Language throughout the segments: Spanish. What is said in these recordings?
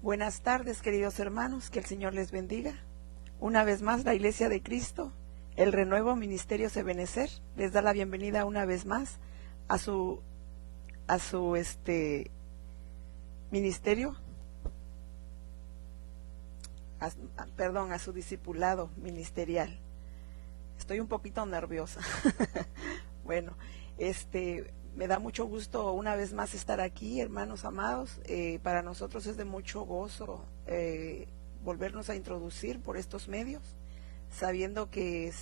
Buenas tardes, queridos hermanos, que el Señor les bendiga. Una vez más, la Iglesia de Cristo, el Renuevo Ministerio Ebenecer, les da la bienvenida una vez más a su ministerio, a su discipulado ministerial. Estoy un poquito nerviosa. Bueno, me da mucho gusto una vez más estar aquí, hermanos amados. Para nosotros es de mucho gozo volvernos a introducir por estos medios, sabiendo que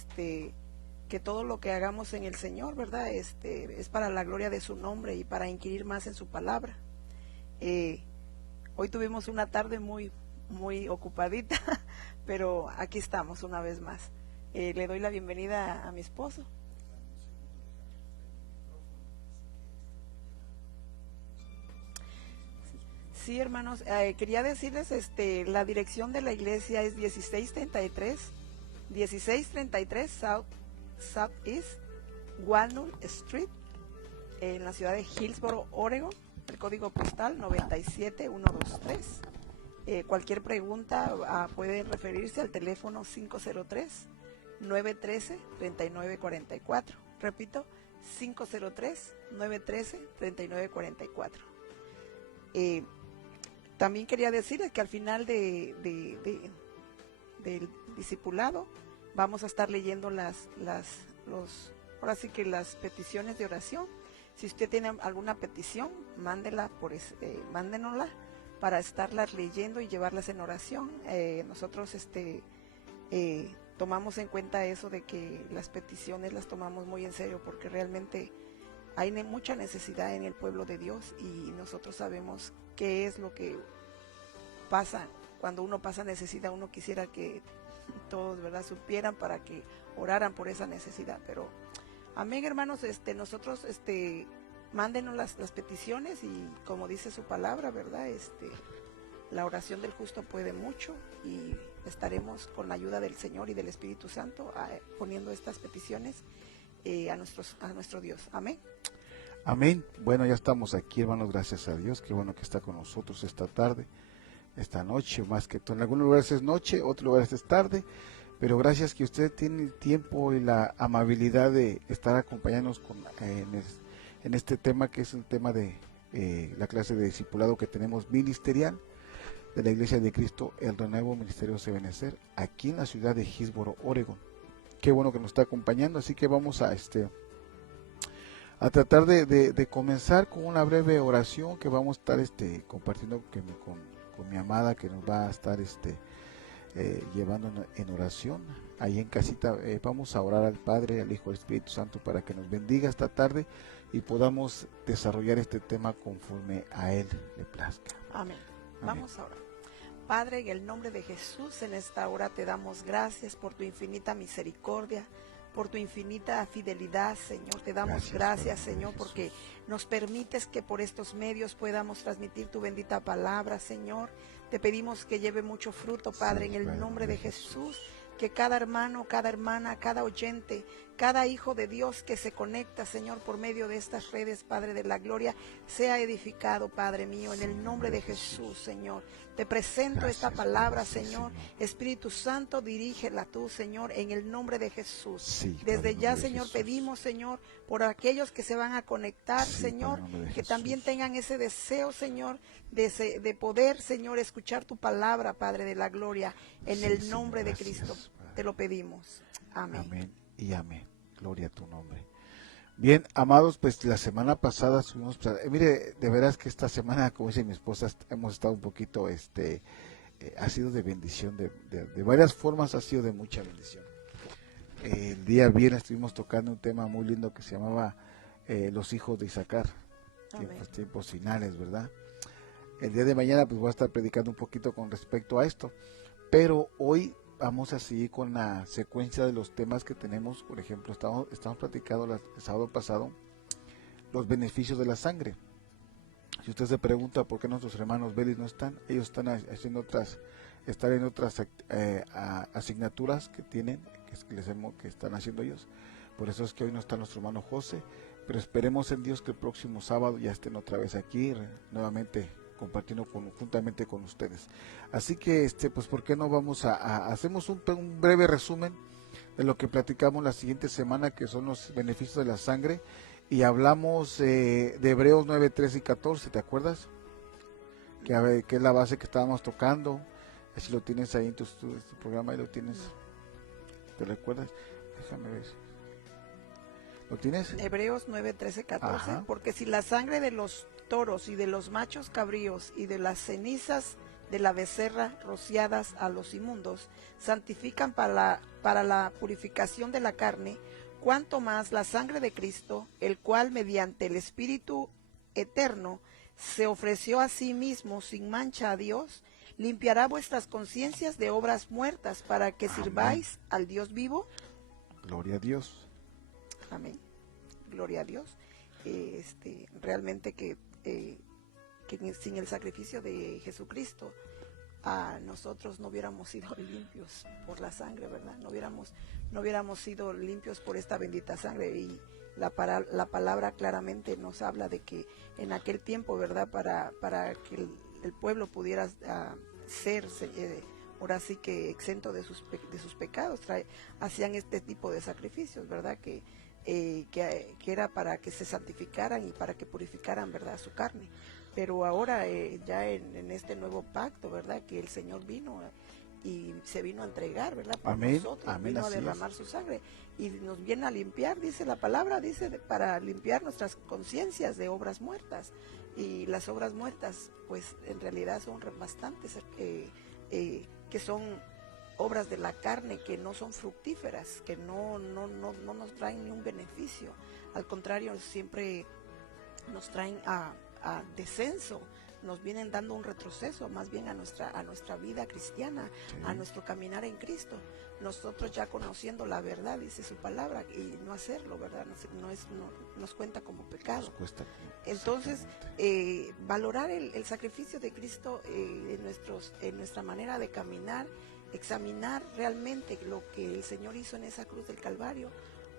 que todo lo que hagamos en el Señor, ¿verdad? Es para la gloria de su nombre y para inquirir más en su palabra. Hoy tuvimos una tarde muy ocupadita, pero aquí estamos una vez más. Le doy la bienvenida a mi esposo. Sí, hermanos, quería decirles, la dirección de la iglesia es 1633 South East Walnut Street, en la ciudad de Hillsboro, Oregon, el código postal 97123. Cualquier pregunta puede referirse al teléfono 503-913-3944. Repito, 503-913-3944. También quería decirles que al final del discipulado vamos a estar leyendo ahora sí que las peticiones de oración. Si usted tiene alguna petición, mándenosla para estarlas leyendo y llevarlas en oración. Nosotros tomamos en cuenta eso de que las peticiones las tomamos muy en serio, porque realmente hay mucha necesidad en el pueblo de Dios y nosotros sabemos qué es lo que pasa cuando uno pasa necesidad. Uno quisiera que todos, ¿verdad?, supieran para que oraran por esa necesidad, pero amén, hermanos. Nosotros mándenos las peticiones y como dice su palabra, ¿verdad? La oración del justo puede mucho y estaremos con la ayuda del Señor y del Espíritu Santo poniendo estas peticiones a nuestro Dios. Amén. Amén. Bueno, ya estamos aquí, hermanos, gracias a Dios. Qué bueno que está con nosotros esta tarde, esta noche, más que todo. En algunos lugares es noche, otros lugares es tarde, pero gracias que usted tiene el tiempo y la amabilidad de estar acompañándonos en este tema, que es el tema de la clase de discipulado que tenemos ministerial de la Iglesia de Cristo, el Renuevo Ministerio Ebenecer, aquí en la ciudad de Hillsboro, Oregon. Qué bueno que nos está acompañando, así que vamos a tratar de comenzar con una breve oración que vamos a estar compartiendo con mi amada, que nos va a estar llevando en oración ahí en casita. Vamos a orar al Padre, al Hijo y al Espíritu Santo para que nos bendiga esta tarde y podamos desarrollar este tema conforme a Él le plazca. Amén. Vamos a orar. Padre, en el nombre de Jesús, en esta hora te damos gracias por tu infinita misericordia, por tu infinita fidelidad, Señor. Te damos gracias, Señor, porque nos permites que por estos medios podamos transmitir tu bendita palabra, Señor. Te pedimos que lleve mucho fruto, Padre, en el nombre de Jesús. Que cada hermano, cada hermana, cada oyente, cada hijo de Dios que se conecta, Señor, por medio de estas redes, Padre de la gloria, sea edificado, Padre mío, en el nombre de Jesús, Señor. Te presento esta palabra, Señor. Espíritu Santo, dirígela tú, Señor, en el nombre de Jesús. Desde ya, Señor, pedimos, Señor, por aquellos que se van a conectar, Señor, que también tengan ese deseo, Señor, de poder, Señor, escuchar tu palabra, Padre de la gloria, en el nombre de Cristo. Te lo pedimos. Amén. Amén y amén. Gloria a tu nombre. Bien, amados, pues la semana pasada subimos, mire, de veras que esta semana, como dice mi esposa, hemos estado un poquito, ha sido de bendición, de varias formas ha sido de mucha bendición. El día viernes estuvimos tocando un tema muy lindo que se llamaba los hijos de Isaacar, tiempos finales, ¿verdad? El día de mañana pues voy a estar predicando un poquito con respecto a esto, pero hoy vamos a seguir con la secuencia de los temas que tenemos. Por ejemplo, estamos platicando el sábado pasado los beneficios de la sangre. Si usted se pregunta por qué nuestros hermanos Belis no están, ellos están haciendo están en otras asignaturas que tienen, que están haciendo ellos. Por eso es que hoy no está nuestro hermano José, pero esperemos en Dios que el próximo sábado ya estén otra vez aquí, nuevamente compartiendo juntamente con ustedes. Así que, pues, ¿por qué no vamos hacemos un breve resumen de lo que platicamos la siguiente semana, que son los beneficios de la sangre, y hablamos de Hebreos 9, 13 y 14, ¿te acuerdas? Que es la base que estábamos tocando. Si lo tienes ahí en tu programa, ahí lo tienes. ¿Te recuerdas? Déjame ver. ¿Lo tienes? Hebreos 9, 13, 14. Ajá. Porque si la sangre de los toros y de los machos cabríos y de las cenizas de la becerra rociadas a los inmundos santifican para la purificación de la carne, cuanto más la sangre de Cristo, el cual mediante el Espíritu eterno se ofreció a sí mismo sin mancha a Dios, limpiará vuestras conciencias de obras muertas para que Amén. sirváis al Dios vivo. Gloria a Dios. Amén. Gloria a Dios. Realmente que sin el sacrificio de Jesucristo, a nosotros no hubiéramos sido limpios por la sangre, ¿verdad? No hubiéramos sido limpios por esta bendita sangre. Y la palabra claramente nos habla de que en aquel tiempo, ¿verdad? Para que el pueblo pudiera ser ahora sí que exento de sus pecados, hacían este tipo de sacrificios, ¿verdad? Que era para que se santificaran y para que purificaran, ¿verdad?, su carne. Pero ahora ya en este nuevo pacto, ¿verdad?, que el Señor vino y se vino a entregar, ¿verdad?, por Amén. nosotros, Amén, vino a así derramar es. su sangre y nos viene a limpiar, dice la palabra, para limpiar nuestras conciencias de obras muertas. Y las obras muertas, pues en realidad son bastantes, que son obras de la carne que no son fructíferas, que no nos traen ni un beneficio, al contrario, siempre nos traen a descenso, nos vienen dando un retroceso más bien a nuestra vida cristiana, Sí. a nuestro caminar en Cristo. Nosotros ya conociendo la verdad, dice su palabra, y no hacerlo, ¿verdad? Nos cuenta como pecado. Nos cuesta. Entonces, valorar el sacrificio de Cristo en nuestra manera de caminar, examinar realmente lo que el Señor hizo en esa cruz del Calvario,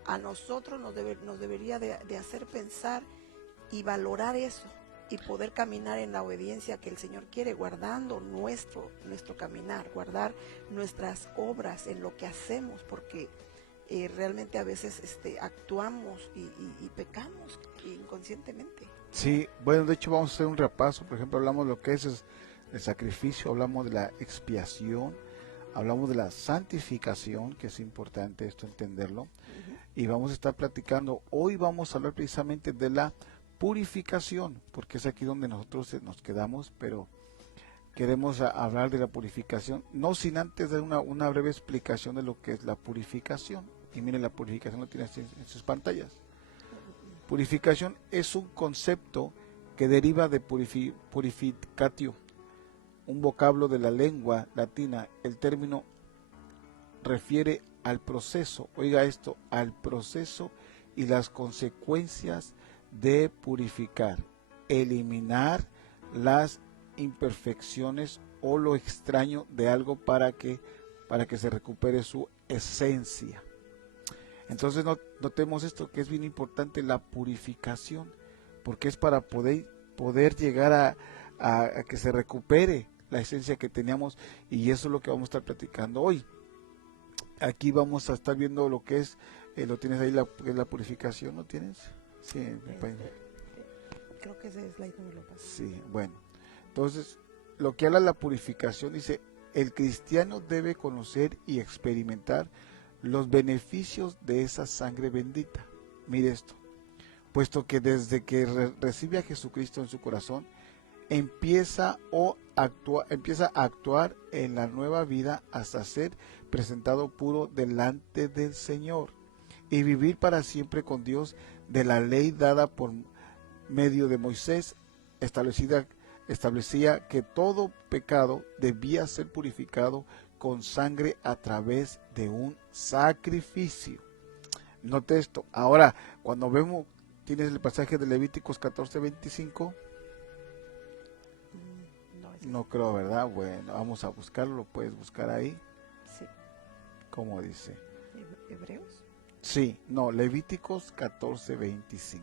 a nosotros nos debería de hacer pensar y valorar eso y poder caminar en la obediencia que el Señor quiere, guardando nuestro caminar, guardar nuestras obras en lo que hacemos, porque realmente a veces actuamos y pecamos inconscientemente. Sí, bueno, de hecho vamos a hacer un repaso. Por ejemplo, hablamos de lo que es el sacrificio, hablamos de la expiación, hablamos de la santificación, que es importante esto entenderlo, y vamos a estar platicando, hoy vamos a hablar precisamente de la purificación, porque es aquí donde nosotros nos quedamos, pero queremos hablar de la purificación, no sin antes dar una breve explicación de lo que es la purificación. Y miren, la purificación lo tienes en sus pantallas. Purificación es un concepto que deriva de purificatio, un vocablo de la lengua latina. El término refiere al proceso, oiga esto, al proceso y las consecuencias de purificar, eliminar las imperfecciones o lo extraño de algo para que se recupere su esencia. Entonces notemos esto, que es bien importante, la purificación, porque es para poder llegar a que se recupere la esencia que teníamos, y eso es lo que vamos a estar platicando hoy. Aquí vamos a estar viendo lo que es, lo tienes ahí, la purificación, ¿lo tienes? Sí, creo que ese slide no me lo pasa. Sí, bueno. Entonces, lo que habla la purificación dice, el cristiano debe conocer y experimentar los beneficios de esa sangre bendita. Mire esto, puesto que desde que recibe a Jesucristo en su corazón, empieza a actuar en la nueva vida hasta ser presentado puro delante del Señor y vivir para siempre con Dios de la ley dada por medio de Moisés, establecía que todo pecado debía ser purificado con sangre a través de un sacrificio. Note esto. Ahora, cuando vemos, tienes el pasaje de Levíticos 14:25. No creo, ¿verdad? Bueno, vamos a buscarlo, lo puedes buscar ahí. Sí. ¿Cómo dice? ¿Hebreos? Sí, no, Levíticos 14:25.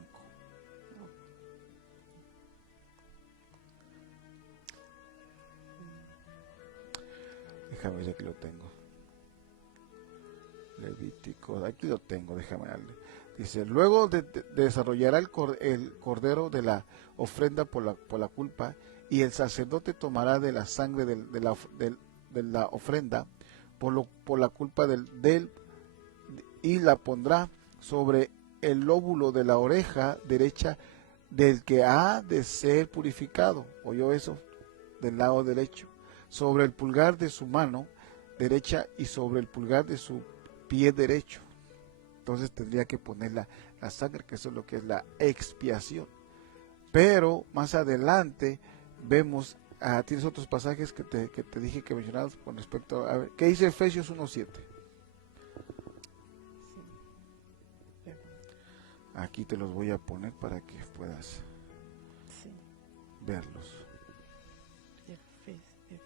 Déjame ver, aquí lo tengo. Levítico, aquí lo tengo, déjame darle. Dice, luego desarrollará el cordero de la ofrenda por la culpa, y el sacerdote tomará de la sangre de la ofrenda por la culpa y la pondrá sobre el lóbulo de la oreja derecha del que ha de ser purificado. ¿Oyó eso? Del lado derecho. Sobre el pulgar de su mano derecha y sobre el pulgar de su pie derecho. Entonces tendría que poner la sangre, que eso es lo que es la expiación. Pero más adelante vemos, tienes otros pasajes que te dije que mencionabas con respecto a ver, ¿qué dice Efesios 1:7? Aquí te los voy a poner para que puedas verlos.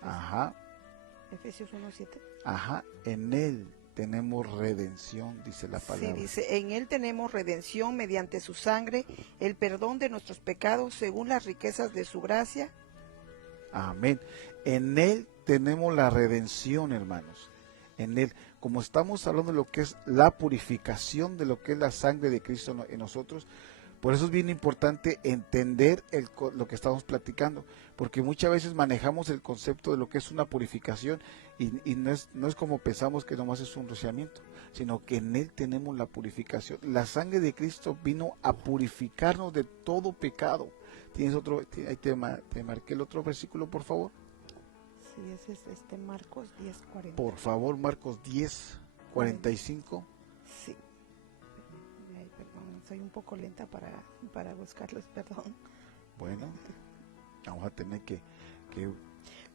Ajá. Efesios 1:7. Ajá, en él tenemos redención, dice la palabra. Sí, dice, en él tenemos redención mediante su sangre, el perdón de nuestros pecados según las riquezas de su gracia. Amén. En él tenemos la redención, hermanos. En él, como estamos hablando de lo que es la purificación de lo que es la sangre de Cristo en nosotros, por eso es bien importante entender lo que estamos platicando, porque muchas veces manejamos el concepto de lo que es una purificación y no es como pensamos que nomás es un rociamiento, sino que en él tenemos la purificación. La sangre de Cristo vino a purificarnos de todo pecado. ¿Tienes otro? Ahí te marqué el otro versículo, por favor. Sí, ese es Marcos 10:40. Por favor, Marcos 10:45. Sí. Ay, perdón, soy un poco lenta para buscarlos, perdón. Bueno, vamos a tener que...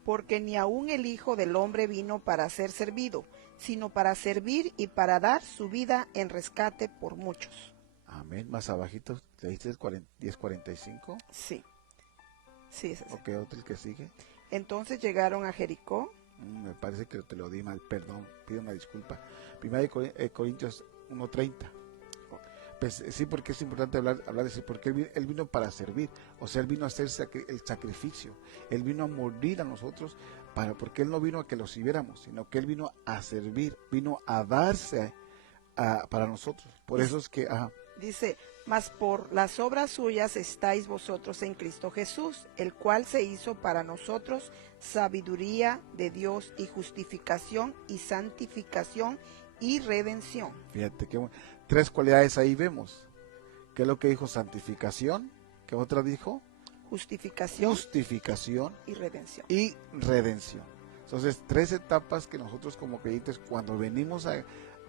Porque ni aun el Hijo del Hombre vino para ser servido, sino para servir y para dar su vida en rescate por muchos. Amén. Más abajito, ¿leíste el 10:45? Sí. Sí, es ese. Ok, otro el que sigue. Entonces llegaron a Jericó. Me parece que te lo di mal, perdón, pido una disculpa. Primera de Corintios 1:30. Pues sí, porque es importante hablar de eso, porque él vino para servir, o sea, él vino a hacer el sacrificio, él vino a morir a nosotros, porque él no vino a que lo sirviéramos, sino que él vino a servir, vino a darse para nosotros. Por eso es que... Dice, mas por las obras suyas estáis vosotros en Cristo Jesús, el cual se hizo para nosotros sabiduría de Dios y justificación y santificación y redención. Fíjate que 3 cualidades ahí vemos. ¿Qué es lo que dijo? Santificación. ¿Qué otra dijo? Justificación y redención. Entonces, 3 etapas que nosotros como creyentes, cuando venimos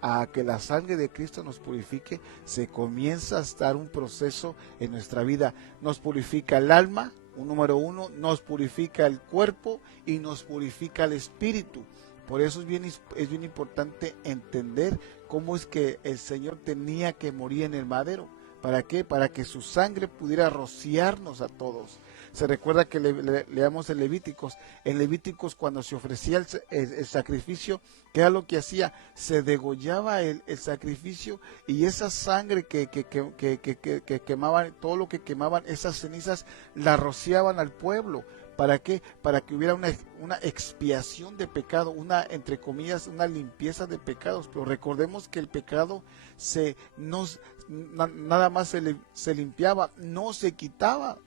a que la sangre de Cristo nos purifique, se comienza a estar un proceso en nuestra vida. Nos purifica el alma, número 1, nos purifica el cuerpo y nos purifica el espíritu. Por eso es bien importante entender cómo es que el Señor tenía que morir en el madero. ¿Para qué? Para que su sangre pudiera rociarnos a todos. Se recuerda que leamos en Levíticos. En Levíticos, cuando se ofrecía el sacrificio, ¿qué era lo que hacía? Se degollaba el sacrificio, y esa sangre que quemaban, todo lo que quemaban, esas cenizas, la rociaban al pueblo. ¿Para qué? Para que hubiera una expiación de pecado, entre comillas, una limpieza de pecados. Pero recordemos que el pecado nada más se limpiaba, no se quitaba.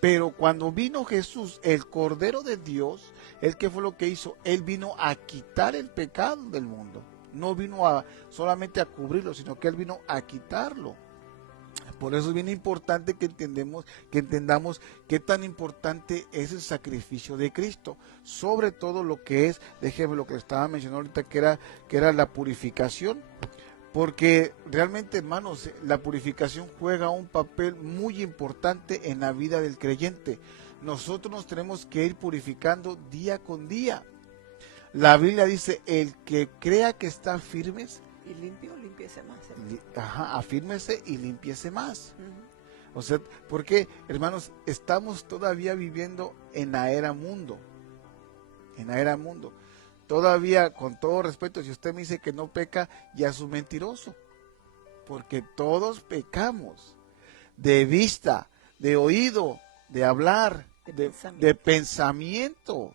Pero cuando vino Jesús, el Cordero de Dios, ¿él qué fue lo que hizo? Él vino a quitar el pecado del mundo. No vino solamente a cubrirlo, sino que él vino a quitarlo. Por eso es bien importante que entendamos qué tan importante es el sacrificio de Cristo. Sobre todo lo que es, déjeme lo que estaba mencionando ahorita, que era la purificación. Porque realmente, hermanos, la purificación juega un papel muy importante en la vida del creyente. Nosotros nos tenemos que ir purificando día con día. La Biblia dice, el que crea que está firmes, y limpio, limpiese más. Afírmese y limpiese más. Uh-huh. O sea, porque, hermanos, estamos todavía viviendo en la era mundo. En la era mundo. Todavía, con todo respeto, si usted me dice que no peca, ya es un mentiroso. Porque todos pecamos. De vista, de oído, de hablar, de pensamiento.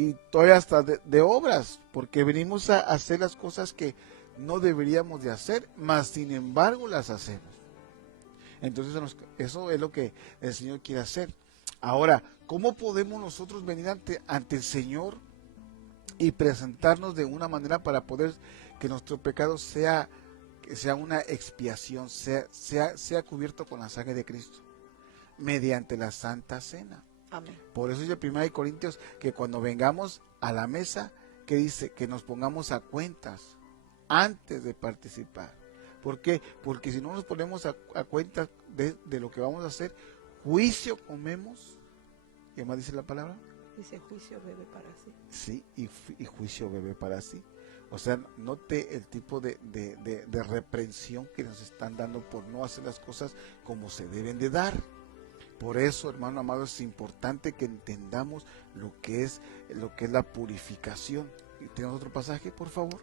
y todavía hasta de obras, porque venimos a hacer las cosas que no deberíamos de hacer, mas sin embargo las hacemos. Entonces eso es lo que el Señor quiere hacer. Ahora, ¿cómo podemos nosotros venir ante el Señor y presentarnos de una manera para poder que nuestro pecado sea una expiación, sea cubierto con la sangre de Cristo? Mediante la Santa Cena. Amén. Por eso dice 1 Corintios que cuando vengamos a la mesa, que dice que nos pongamos a cuentas antes de participar. ¿Por qué? Porque si no nos ponemos a cuentas de lo que vamos a hacer, juicio comemos. ¿Qué más dice la palabra? Dice juicio bebe para sí. Sí, y juicio bebe para sí. O sea, note el tipo de reprensión que nos están dando por no hacer las cosas como se deben de dar. Por eso, hermano amado, es importante que entendamos lo que es la purificación. ¿Tienes otro pasaje, por favor?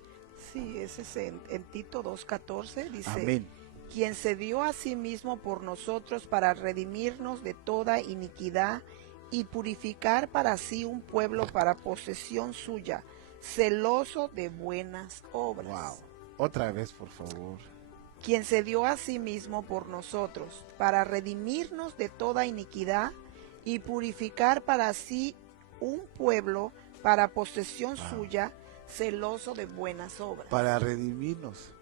Sí, ese es en Tito 2:14, dice, Amén. quien se dio a sí mismo por nosotros para redimirnos de toda iniquidad y purificar para sí un pueblo para posesión suya, celoso de buenas obras. Wow. Otra vez, por favor. Quien se dio a sí mismo por nosotros para redimirnos de toda iniquidad y purificar para sí un pueblo para posesión suya, celoso de buenas obras. Para redimirnos.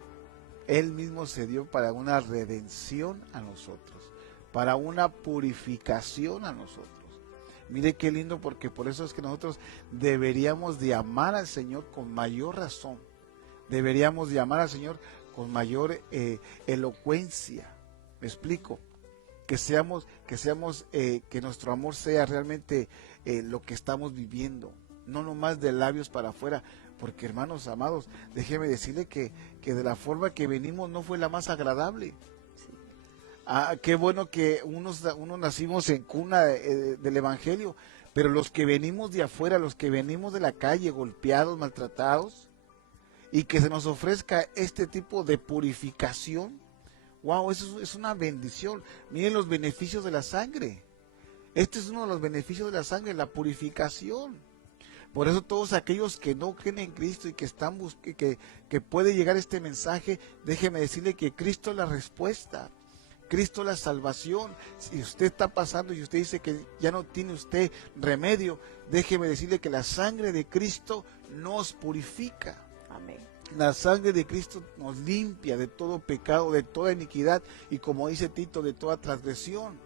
Él mismo se dio para una redención a nosotros, para una purificación a nosotros. Mire qué lindo, porque por eso es que nosotros deberíamos de amar al Señor con mayor razón. Deberíamos de amar al Señor con mayor elocuencia. ¿Me explico? Que nuestro amor sea realmente lo que estamos viviendo, no nomás de labios para afuera. Porque, hermanos amados, déjeme decirle que de la forma que venimos no fue la más agradable. Qué bueno que unos nacimos en cuna del Evangelio, pero los que venimos de afuera, los que venimos de la calle, golpeados, maltratados, y que se nos ofrezca este tipo de purificación, wow, eso es una bendición. Miren los beneficios de la sangre. Este es uno de los beneficios de la sangre, la purificación. Por eso todos aquellos que no creen en Cristo y que están que puede llegar este mensaje, déjeme decirle que Cristo es la respuesta, Cristo es la salvación. Si usted está pasando y usted dice que ya no tiene usted remedio, déjeme decirle que la sangre de Cristo nos purifica. Amén. La sangre de Cristo nos limpia de todo pecado, de toda iniquidad y, como dice Tito, de toda transgresión.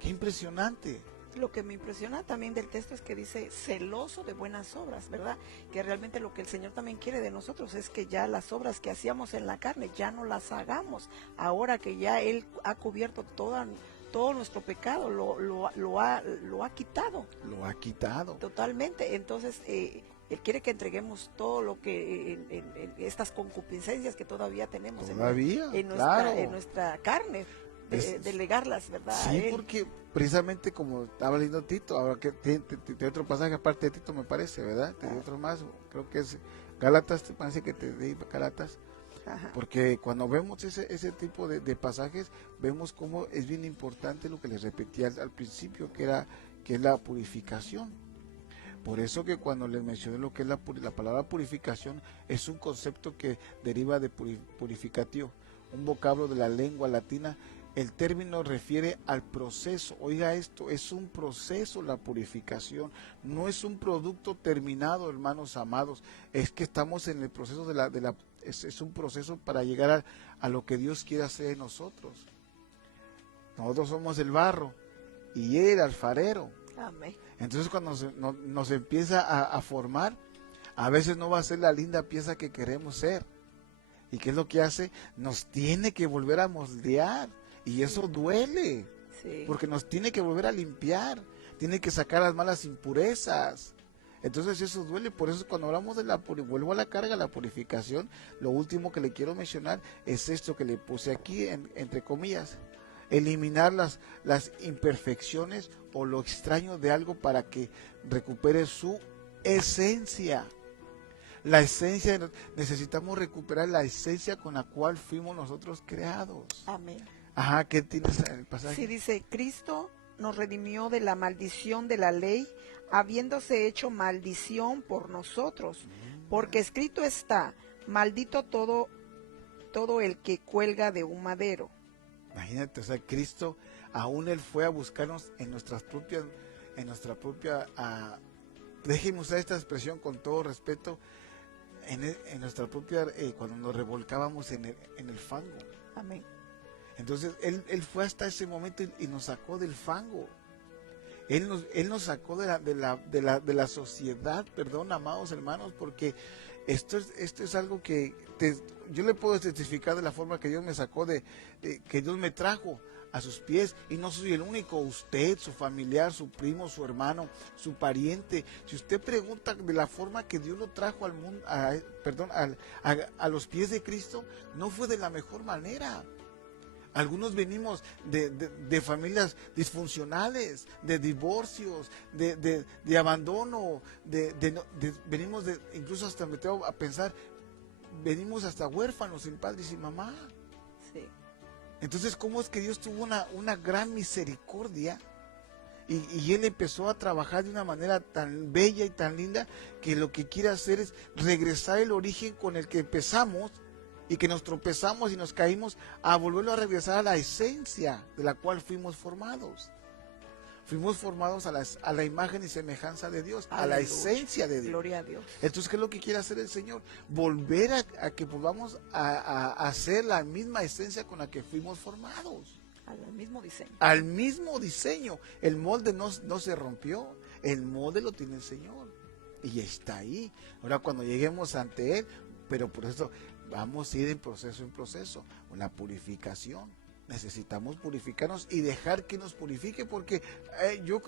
¡Qué impresionante! Lo que me impresiona también del texto es que dice celoso de buenas obras, ¿verdad? Que realmente lo que el Señor también quiere de nosotros es que ya las obras que hacíamos en la carne ya no las hagamos. Ahora que ya Él ha cubierto todo nuestro pecado, lo ha quitado. Lo ha quitado. Totalmente. Entonces, Él quiere que entreguemos todo lo que en estas concupiscencias que todavía tenemos en nuestra carne. Delegarlas, ¿verdad? Sí, porque precisamente como estaba leyendo Tito, ahora que tiene otro pasaje aparte de Tito, me parece, ¿verdad? Te di otro más, creo que es Gálatas, te parece que te di Gálatas. Ajá. Porque cuando vemos ese tipo de pasajes, vemos cómo es bien importante lo que les repetía al principio, que es la purificación. Por eso que cuando les mencioné lo que es la palabra purificación, es un concepto que deriva de purificatio, un vocablo de la lengua latina. El término refiere al proceso. Oiga esto, es un proceso la purificación, no es un producto terminado, hermanos amados. Es que estamos en el proceso es un proceso para llegar a lo que Dios quiere hacer en nosotros. Nosotros somos el barro y Él el alfarero. Amén. Entonces cuando nos empieza a formar, a veces no va a ser la linda pieza que queremos ser. ¿Y qué es lo que hace? Nos tiene que volver a moldear. Y eso duele, porque nos tiene que volver a limpiar, tiene que sacar las malas impurezas. Entonces eso duele. Por eso cuando hablamos de vuelvo a la carga, la purificación, lo último que le quiero mencionar es esto que le puse aquí entre comillas: eliminar las imperfecciones o lo extraño de algo para que recupere su esencia. La esencia, necesitamos recuperar la esencia con la cual fuimos nosotros creados. Amén. Ajá, ¿qué tienes en el pasaje? Sí, dice, Cristo nos redimió de la maldición de la ley, habiéndose hecho maldición por nosotros, porque escrito está, maldito todo el que cuelga de un madero. Imagínate, o sea, Cristo, aún Él fue a buscarnos en nuestra propia, déjenme usar esta expresión con todo respeto, en nuestra propia, cuando nos revolcábamos en el fango. Amén. Entonces, él fue hasta ese momento y nos sacó del fango. Él nos sacó de la sociedad, perdón, amados hermanos, porque esto es algo que yo le puedo testificar de la forma que Dios me sacó, que Dios me trajo a sus pies, y no soy el único, usted, su familiar, su primo, su hermano, su pariente. Si usted pregunta de la forma que Dios lo trajo al mundo, a los pies de Cristo, no fue de la mejor manera. Algunos venimos de familias disfuncionales, de divorcios, de abandono, venimos incluso hasta me tengo a pensar, venimos hasta huérfanos, sin padre y sin mamá. Sí. Entonces, ¿cómo es que Dios tuvo una gran misericordia? Y Él empezó a trabajar de una manera tan bella y tan linda, que lo que quiere hacer es regresar el origen con el que empezamos, y que nos tropezamos y nos caímos, a volverlo a regresar a la esencia de la cual fuimos formados. Fuimos formados a la imagen y semejanza de Dios, Aleluya. A la esencia de Dios. Gloria a Dios. Entonces, ¿qué es lo que quiere hacer el Señor? Volver a que volvamos a hacer la misma esencia con la que fuimos formados. Al mismo diseño. Al mismo diseño. El molde no se rompió, el molde lo tiene el Señor. Y está ahí. Ahora, cuando lleguemos ante Él, pero por eso vamos a ir en proceso, la purificación. Necesitamos purificarnos y dejar que nos purifique, porque yo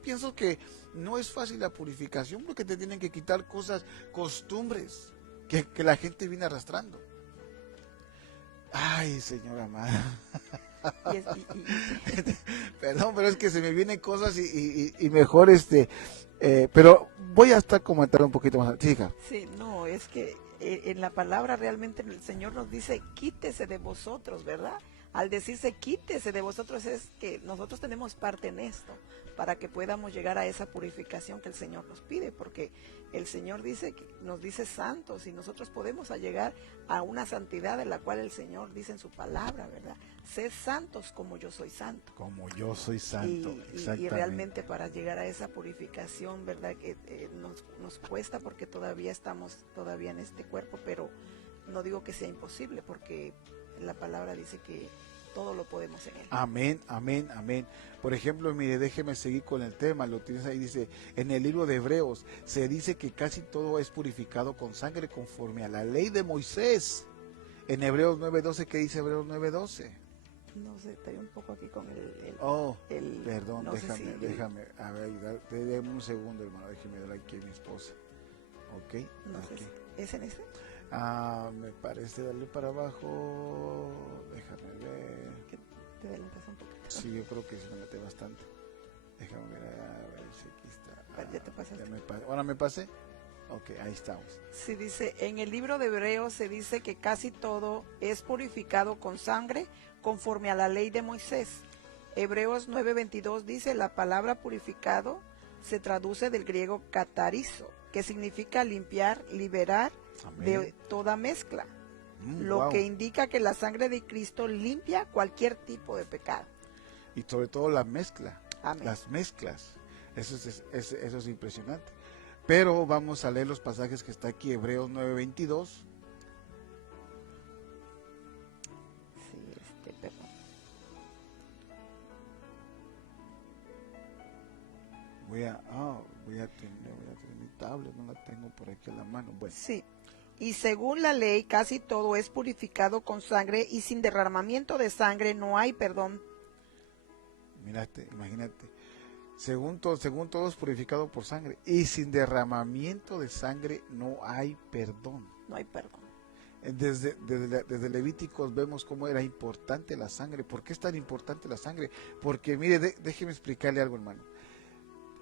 pienso que no es fácil la purificación, porque te tienen que quitar cosas, costumbres que la gente viene arrastrando. Ay, Señor amado. Perdón, pero es que se me vienen cosas y mejor pero voy a estar comentando un poquito más. Chica. Sí, no, es que en la palabra realmente el Señor nos dice, quítese de vosotros, ¿verdad? Al decirse quítese de vosotros, es que nosotros tenemos parte en esto, para que podamos llegar a esa purificación que el Señor nos pide, porque el Señor nos dice santos, y nosotros podemos llegar a una santidad de la cual el Señor dice en su palabra, ¿verdad? Sed santos como yo soy santo. Como yo soy santo, exactamente. Y realmente para llegar a esa purificación, ¿verdad? Que nos cuesta, porque todavía estamos en este cuerpo, pero no digo que sea imposible, porque la palabra dice que todo lo podemos en Él. Amén, amén, amén. Por ejemplo, mire, déjeme seguir con el tema, lo tienes ahí, dice, en el libro de Hebreos, se dice que casi todo es purificado con sangre conforme a la ley de Moisés. En Hebreos 9:12, ¿qué dice Hebreos 9:12? No sé, estoy un poco aquí con perdón, no déjame, a ver, déjame un segundo, hermano, déjeme dar aquí a mi esposa. Ok. No okay. sé, ¿es en este? Me parece darle para abajo, déjame ver. Que te adelantas un poquito. Sí, yo creo que se me mete bastante. Déjame ver, a ver si aquí está. Ya te pasaste. ¿Ahora me pasé? Ok, ahí estamos. Sí, dice, en el libro de Hebreos se dice que casi todo es purificado con sangre conforme a la ley de Moisés. Hebreos 9:22 dice, la palabra purificado se traduce del griego katarizo, que significa limpiar, liberar. Amén. De toda mezcla, lo que indica que la sangre de Cristo limpia cualquier tipo de pecado. Y sobre todo la mezcla. Amén. Las mezclas, eso es impresionante. Pero vamos a leer los pasajes que está aquí, Hebreos 9:22. Sí, perdón. Voy a tener mi tablet, no la tengo por aquí a la mano. Bueno. Sí. Y según la ley, casi todo es purificado con sangre, y sin derramamiento de sangre no hay perdón. Mírate, imagínate. Según todo es purificado por sangre, y sin derramamiento de sangre no hay perdón. No hay perdón. Desde Levíticos vemos cómo era importante la sangre. ¿Por qué es tan importante la sangre? Porque, mire, déjeme explicarle algo, hermano.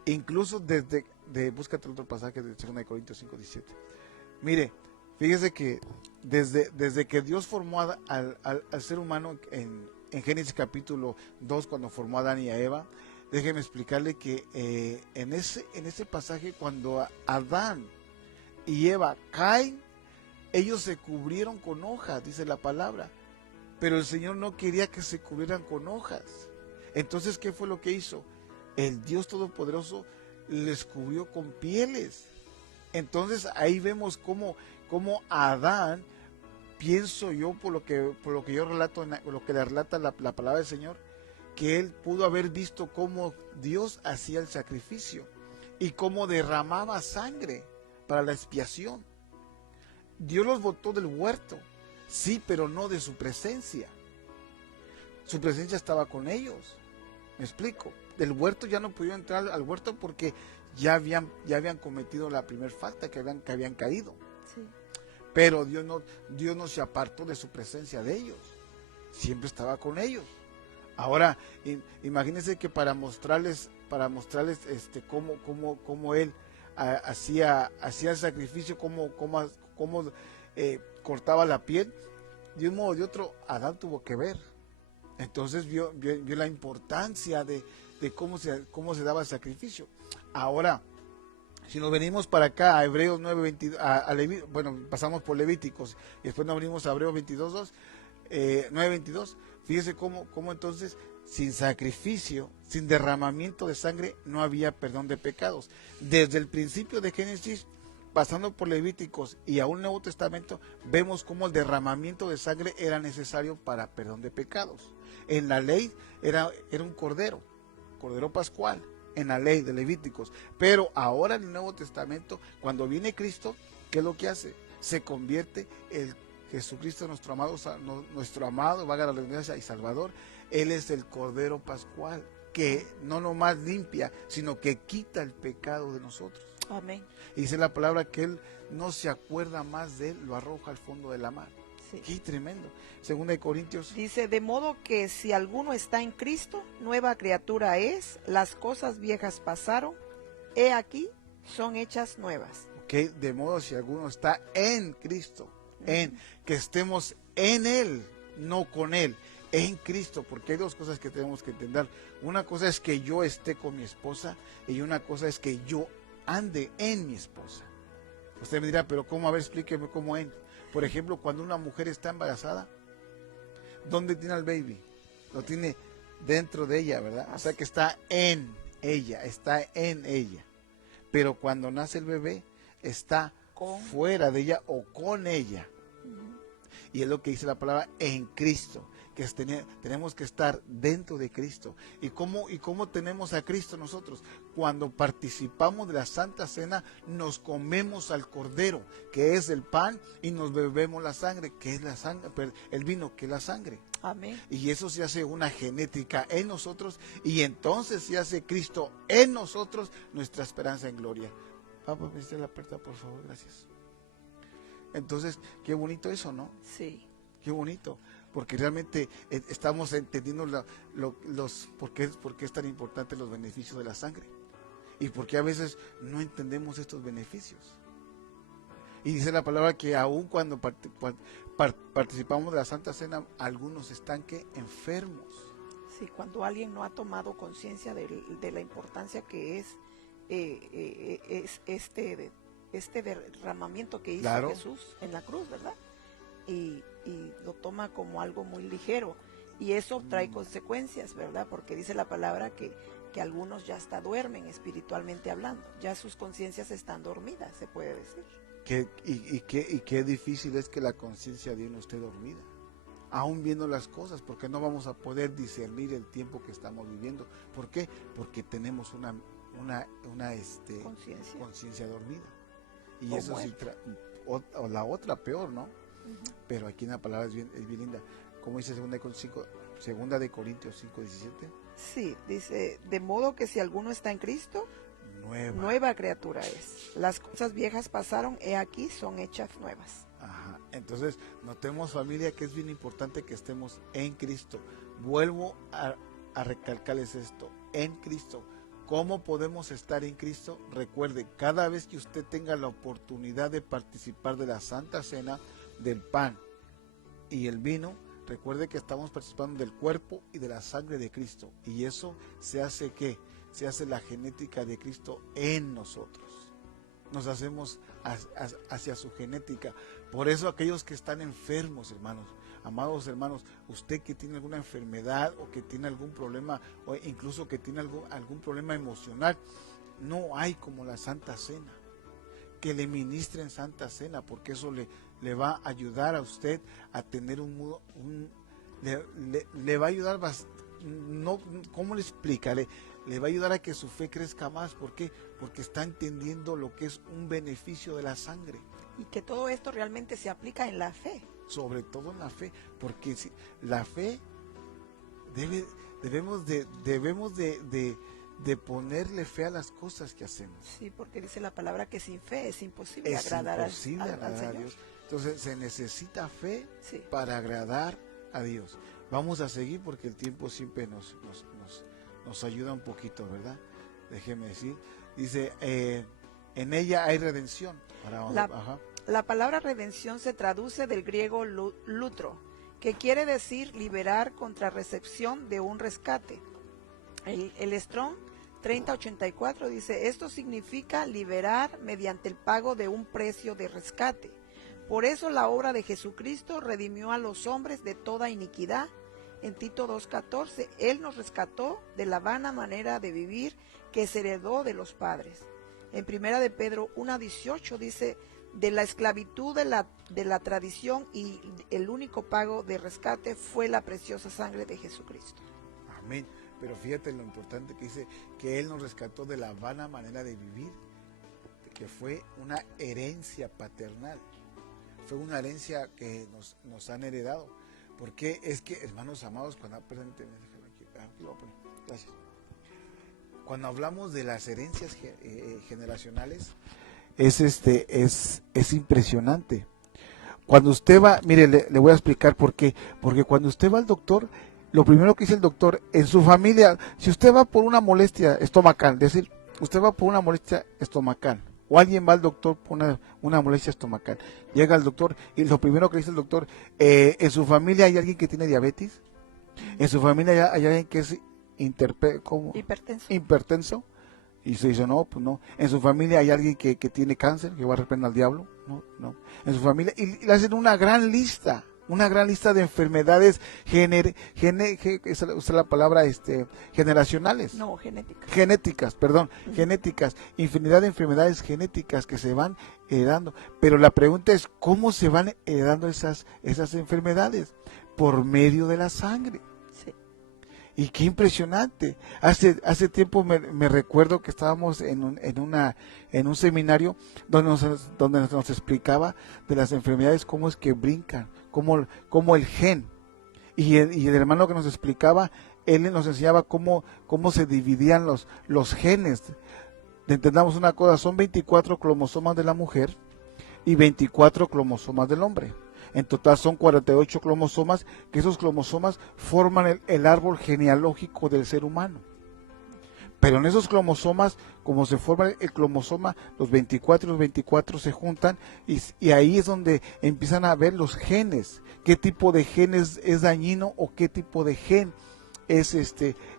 Incluso búscate otro pasaje de 2 Corintios 5:17. Mire, fíjese que desde que Dios formó al ser humano en Génesis capítulo 2, cuando formó a Adán y a Eva, déjeme explicarle que en ese pasaje, cuando Adán y Eva caen, ellos se cubrieron con hojas, dice la palabra, pero el Señor no quería que se cubrieran con hojas. Entonces, ¿qué fue lo que hizo? El Dios Todopoderoso les cubrió con pieles. Entonces ahí vemos cómo Adán, pienso yo, por lo que yo relato, por lo que le relata la palabra del Señor, que él pudo haber visto cómo Dios hacía el sacrificio y cómo derramaba sangre para la expiación. Dios los botó del huerto, sí, pero no de su presencia. Su presencia estaba con ellos. ¿Me explico? Del huerto ya no pudieron entrar al huerto porque ya habían cometido la primera falta, que habían caído. Sí. Pero Dios no se apartó de su presencia de ellos. Siempre estaba con ellos. Ahora, imagínense que para mostrarles cómo él hacía el sacrificio, cómo cortaba la piel, de un modo o de otro, Adán tuvo que ver. Entonces vio la importancia de cómo se daba el sacrificio. Ahora, si nos venimos para acá a Hebreos 9:22, bueno, pasamos por Levíticos y después nos venimos a Hebreos 9:22, fíjese cómo entonces, sin sacrificio, sin derramamiento de sangre, no había perdón de pecados. Desde el principio de Génesis, pasando por Levíticos y a un Nuevo Testamento, vemos cómo el derramamiento de sangre era necesario para perdón de pecados. En la ley era un cordero pascual, en la ley de Levíticos, pero ahora en el Nuevo Testamento, cuando viene Cristo, ¿qué es lo que hace? Se convierte el Jesucristo, nuestro amado, valga la redundancia, y Salvador. Él es el Cordero Pascual, que no nomás limpia, sino que quita el pecado de nosotros. Amén. Y dice la palabra que Él no se acuerda más de él, lo arroja al fondo de la mar. Sí. Qué tremendo. Segunda de Corintios. Dice, de modo que si alguno está en Cristo, nueva criatura es, las cosas viejas pasaron, he aquí, son hechas nuevas. Okay, de modo si alguno está en Cristo, que estemos en Él, no con Él, en Cristo, porque hay dos cosas que tenemos que entender. Una cosa es que yo esté con mi esposa y una cosa es que yo ande en mi esposa. Usted me dirá, pero ¿cómo? A ver, explíqueme cómo en. Por ejemplo, cuando una mujer está embarazada, ¿dónde tiene al baby? Lo tiene dentro de ella, ¿verdad? O sea que está en ella, Pero cuando nace el bebé, está fuera de ella o con ella. Y es lo que dice la palabra en Cristo, que tenemos que estar dentro de Cristo. ¿Y cómo tenemos a Cristo nosotros? Cuando participamos de la Santa Cena, nos comemos al Cordero, que es el pan, y nos bebemos la sangre, que es la sangre, el vino, que es la sangre. Amén. Y eso se hace una genética en nosotros, y entonces se hace Cristo en nosotros, nuestra esperanza en gloria. Papá, me dice la puerta, por favor, gracias. Entonces, qué bonito eso, ¿no? Sí. Qué bonito, porque realmente estamos entendiendo por qué es tan importante los beneficios de la sangre. Y por qué a veces no entendemos estos beneficios. Y dice la palabra que aun cuando participamos de la Santa Cena, algunos están enfermos. Sí, cuando alguien no ha tomado conciencia de la importancia que es este derramamiento que hizo Claro. Jesús en la cruz, ¿verdad? Y lo toma como algo muy ligero. Y eso trae consecuencias, ¿verdad? Porque dice la palabra que algunos ya hasta duermen espiritualmente hablando. Ya sus conciencias están dormidas, se puede decir. Qué difícil es que la conciencia de uno esté dormida, aún viendo las cosas, porque no vamos a poder discernir el tiempo que estamos viviendo. ¿Por qué? Porque tenemos una conciencia dormida. Y O eso sí, o la otra peor, ¿no? Pero aquí en la palabra es bien linda. ¿Cómo dice segunda de Corintios 5:17? Sí, dice, de modo que si alguno está en Cristo, nueva criatura es. Las cosas viejas pasaron, he aquí, son hechas nuevas. Ajá. Entonces, notemos, familia, que es bien importante que estemos en Cristo. Vuelvo a recalcarles esto, en Cristo. ¿Cómo podemos estar en Cristo? Recuerde, cada vez que usted tenga la oportunidad de participar de la Santa Cena, del pan y el vino, Recuerde que estamos participando del cuerpo y de la sangre de Cristo. Y eso se hace ¿qué? Se hace la genética de Cristo en nosotros. Nos hacemos hacia su genética. Por eso aquellos que están enfermos, hermanos, amados hermanos, usted que tiene alguna enfermedad o que tiene algún problema, o incluso que tiene algún problema emocional, no hay como la Santa Cena. Que le ministren Santa Cena, porque eso le va a ayudar a usted a tener le va a ayudar no, ¿cómo le explicaré? Le va a ayudar a que su fe crezca más. ¿Por qué? Porque está entendiendo lo que es un beneficio de la sangre. Y que todo esto realmente se aplica en la fe. Sobre todo en la fe, porque la fe debemos de ponerle fe a las cosas que hacemos. Sí, porque dice la palabra que sin fe es imposible agradar al Señor. A Dios. Entonces se necesita fe, sí, para agradar a Dios. Vamos a seguir porque el tiempo siempre nos ayuda un poquito, ¿verdad? Déjeme decir. Dice, en ella hay redención. La palabra redención se traduce del griego lutro, que quiere decir liberar contra recepción de un rescate. El Strong 3084 dice, esto significa liberar mediante el pago de un precio de rescate. Por eso la obra de Jesucristo redimió a los hombres de toda iniquidad. En Tito 2.14, Él nos rescató de la vana manera de vivir que se heredó de los padres. En Primera de Pedro 1.18 dice, de la esclavitud de la tradición y el único pago de rescate fue la preciosa sangre de Jesucristo. Amén. Pero fíjate lo importante que dice, que Él nos rescató de la vana manera de vivir, que fue una herencia paternal. Fue una herencia que nos han heredado. Porque es que, hermanos amados, gracias. Cuando hablamos de las herencias generacionales, es impresionante. Cuando usted va, mire, le voy a explicar por qué. Porque cuando usted va al doctor, lo primero que dice el doctor, en su familia, si usted va por una molestia estomacal, es decir, usted va por una molestia estomacal, o alguien va al doctor por una molestia estomacal, llega al doctor y lo primero que dice el doctor, ¿en su familia hay alguien que tiene diabetes? ¿En su familia hay alguien que es hipertenso? Y se dice, no, pues no. ¿En su familia hay alguien que tiene cáncer, que va a reprender al diablo? No. En su familia, y le hacen una gran lista de enfermedades usa la palabra generacionales. No, genéticas. Genéticas, infinidad de enfermedades genéticas que se van heredando. Pero la pregunta es, ¿cómo se van heredando esas enfermedades? Por medio de la sangre. Sí. Y qué impresionante. Hace tiempo me recuerdo que estábamos en un seminario donde nos explicaba de las enfermedades, cómo es que brincan, cómo el gen. Y el hermano que nos explicaba, él nos enseñaba cómo se dividían los genes. Entendamos una cosa, son 24 cromosomas de la mujer y 24 cromosomas del hombre. En total son 48 cromosomas, que esos cromosomas forman el árbol genealógico del ser humano. Pero en esos cromosomas, como se forma el cromosoma, los 24 y los 24 se juntan y ahí es donde empiezan a ver los genes. ¿Qué tipo de gen es dañino o qué tipo de gen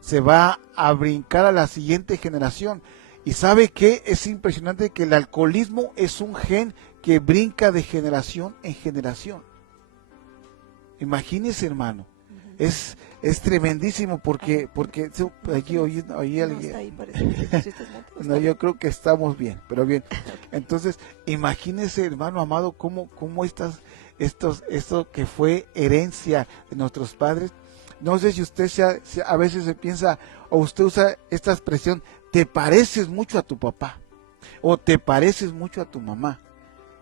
se va a brincar a la siguiente generación? Y ¿sabe qué? Es impresionante que el alcoholismo es un gen que brinca de generación en generación. Imagínese, hermano. Es tremendísimo porque aquí oí alguien. No, yo creo que estamos bien, pero bien. Entonces, imagínese, hermano amado, cómo esto que fue herencia de nuestros padres. No sé si usted a veces se piensa, o usted usa esta expresión, te pareces mucho a tu papá, o te pareces mucho a tu mamá.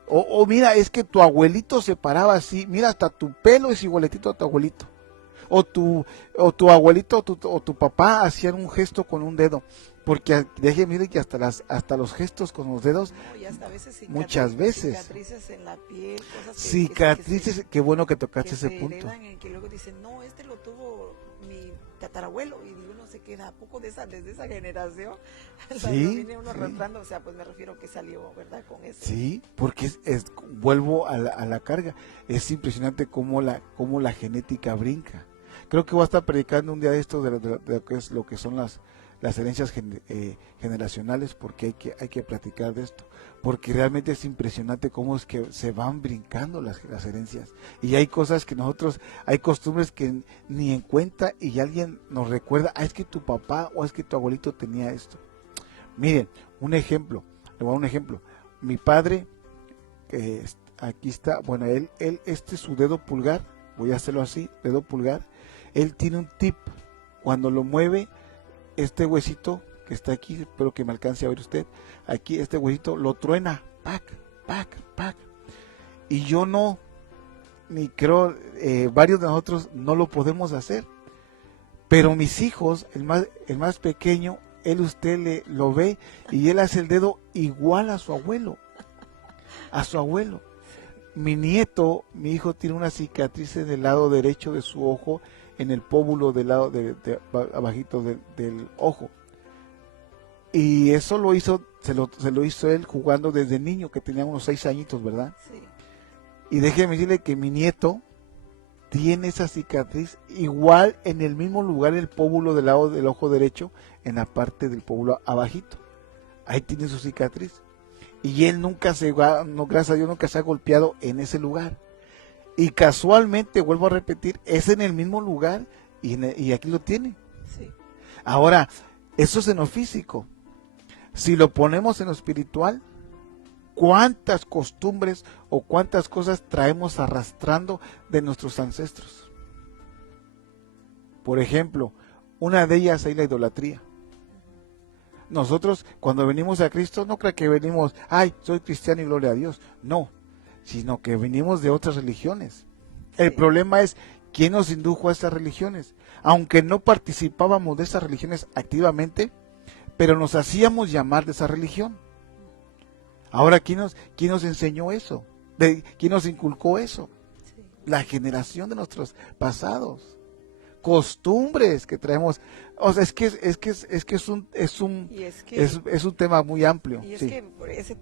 O mira, es que tu abuelito se paraba así, mira, hasta tu pelo es igualitito a tu abuelito. O tu abuelito o tu papá hacían un gesto con un dedo, porque mire que hasta los gestos con los dedos, y hasta veces muchas veces cicatrices en la piel, cosas cicatrices, qué bueno que tocaste ese punto. En que luego dicen, no, lo tuvo mi tatarabuelo, y uno se queda a poco desde esa generación. O sea, Sí, lo viene uno sí. arrastrando, o sea, pues me refiero que salió, ¿verdad? Con eso. Sí, porque vuelvo a la carga. Es impresionante cómo la genética brinca. Creo que voy a estar predicando un día de esto de lo que son las herencias generacionales, porque hay que platicar de esto. Porque realmente es impresionante cómo es que se van brincando las herencias. Y hay cosas que hay costumbres que ni en cuenta, y alguien nos recuerda, es que tu papá o es que tu abuelito tenía esto. Miren, un ejemplo, le voy a dar un ejemplo. Mi padre, aquí está, bueno, él, este es su dedo pulgar, voy a hacerlo así, dedo pulgar. Él tiene un tip, cuando lo mueve, este huesito que está aquí, espero que me alcance a ver usted, aquí este huesito lo truena, pac, pac, pac. Y yo no, ni creo, varios de nosotros no lo podemos hacer. Pero mis hijos, el más pequeño, usted lo ve y él hace el dedo igual a su abuelo. A su abuelo. Mi nieto, mi hijo, tiene una cicatriz en el lado derecho de su ojo, en el pómulo del lado abajito del ojo. Y eso se lo hizo él jugando desde niño, que tenía unos 6 añitos, ¿verdad? Sí. Y déjeme decirle que mi nieto tiene esa cicatriz igual en el mismo lugar, el pómulo del lado del ojo derecho, en la parte del pómulo abajito. Ahí tiene su cicatriz. Y él gracias a Dios, nunca se ha golpeado en ese lugar. Y casualmente, vuelvo a repetir, es en el mismo lugar y aquí lo tiene. Sí. Ahora, eso es en lo físico. Si lo ponemos en lo espiritual, ¿cuántas costumbres o cuántas cosas traemos arrastrando de nuestros ancestros? Por ejemplo, una de ellas es la idolatría. Nosotros, cuando venimos a Cristo, no creo que venimos, soy cristiano y gloria a Dios. No, sino que venimos de otras religiones. El problema es quién nos indujo a estas religiones. Aunque no participábamos de esas religiones activamente, pero nos hacíamos llamar de esa religión. Ahora, ¿quién nos enseñó eso? ¿Quién nos inculcó eso? Sí. La generación de nuestros pasados. Costumbres que traemos. O sea, es que es un tema muy amplio. Y es Sí. que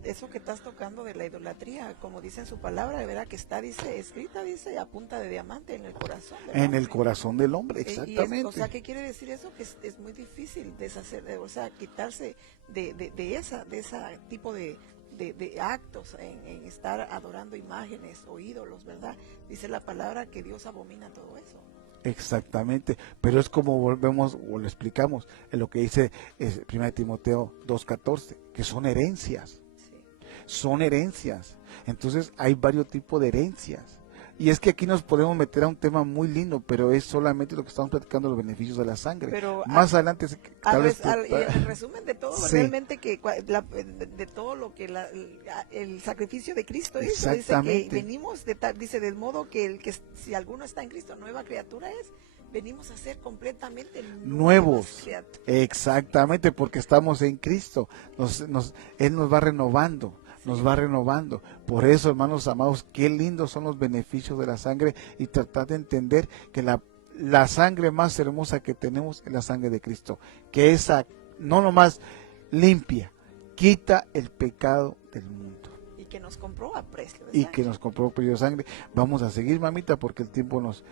eso que estás tocando de la idolatría, como dice en su palabra, de verdad que está, escrita, dice, a punta de diamante en el corazón del hombre. En el corazón del hombre, Y exactamente. o sea, ¿qué quiere decir eso? Que es muy difícil deshacer, o sea, quitarse de ese tipo de actos en estar adorando imágenes o ídolos, ¿verdad? Dice la palabra que Dios abomina todo eso. Exactamente, pero es como volvemos o lo explicamos en lo que dice 1 Timoteo 2:14, que son herencias. Sí. Son herencias. Entonces hay varios tipos de herencias. Y es que aquí nos podemos meter a un tema muy lindo, pero es solamente lo que estamos platicando, los beneficios de la sangre. Pero más adelante, el resumen de todo, sí, realmente que de todo lo que el sacrificio de Cristo hizo, dice que venimos dice del modo que si alguno está en Cristo, nueva criatura es. Venimos a ser completamente nuevos. Exactamente, porque estamos en Cristo. Él nos va renovando. Nos va renovando. Por eso, hermanos amados, qué lindos son los beneficios de la sangre, y tratar de entender que la sangre más hermosa que tenemos es la sangre de Cristo, que esa no nomás limpia, quita el pecado del mundo. Y que nos compró a precio de sangre. Y que nos compró a precio de sangre. Vamos a seguir, mamita, porque el tiempo nos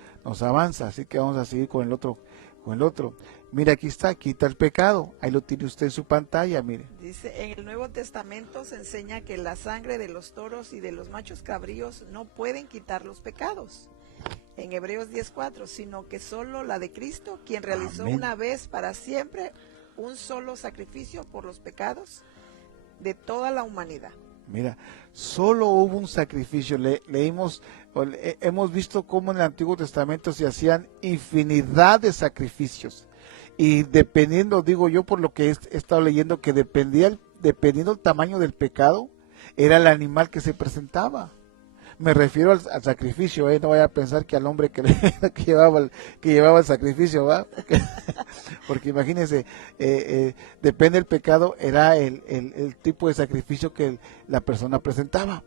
avanza, así que vamos a seguir con el otro. Mira, aquí está, quita el pecado. Ahí lo tiene usted en su pantalla, mire. Dice, en el Nuevo Testamento se enseña que la sangre de los toros y de los machos cabríos no pueden quitar los pecados. En Hebreos 10:4, sino que solo la de Cristo, quien realizó una vez para siempre un solo sacrificio por los pecados de toda la humanidad. Mira, solo hubo un sacrificio. Hemos visto cómo en el Antiguo Testamento se hacían infinidad de sacrificios. Y dependiendo, digo yo por lo que he estado leyendo, que dependiendo del tamaño del pecado, era el animal que se presentaba. Me refiero al sacrificio, no vaya a pensar que al hombre que llevaba el sacrificio, ¿va? Porque imagínense, depende del pecado, era el tipo de sacrificio que la persona presentaba.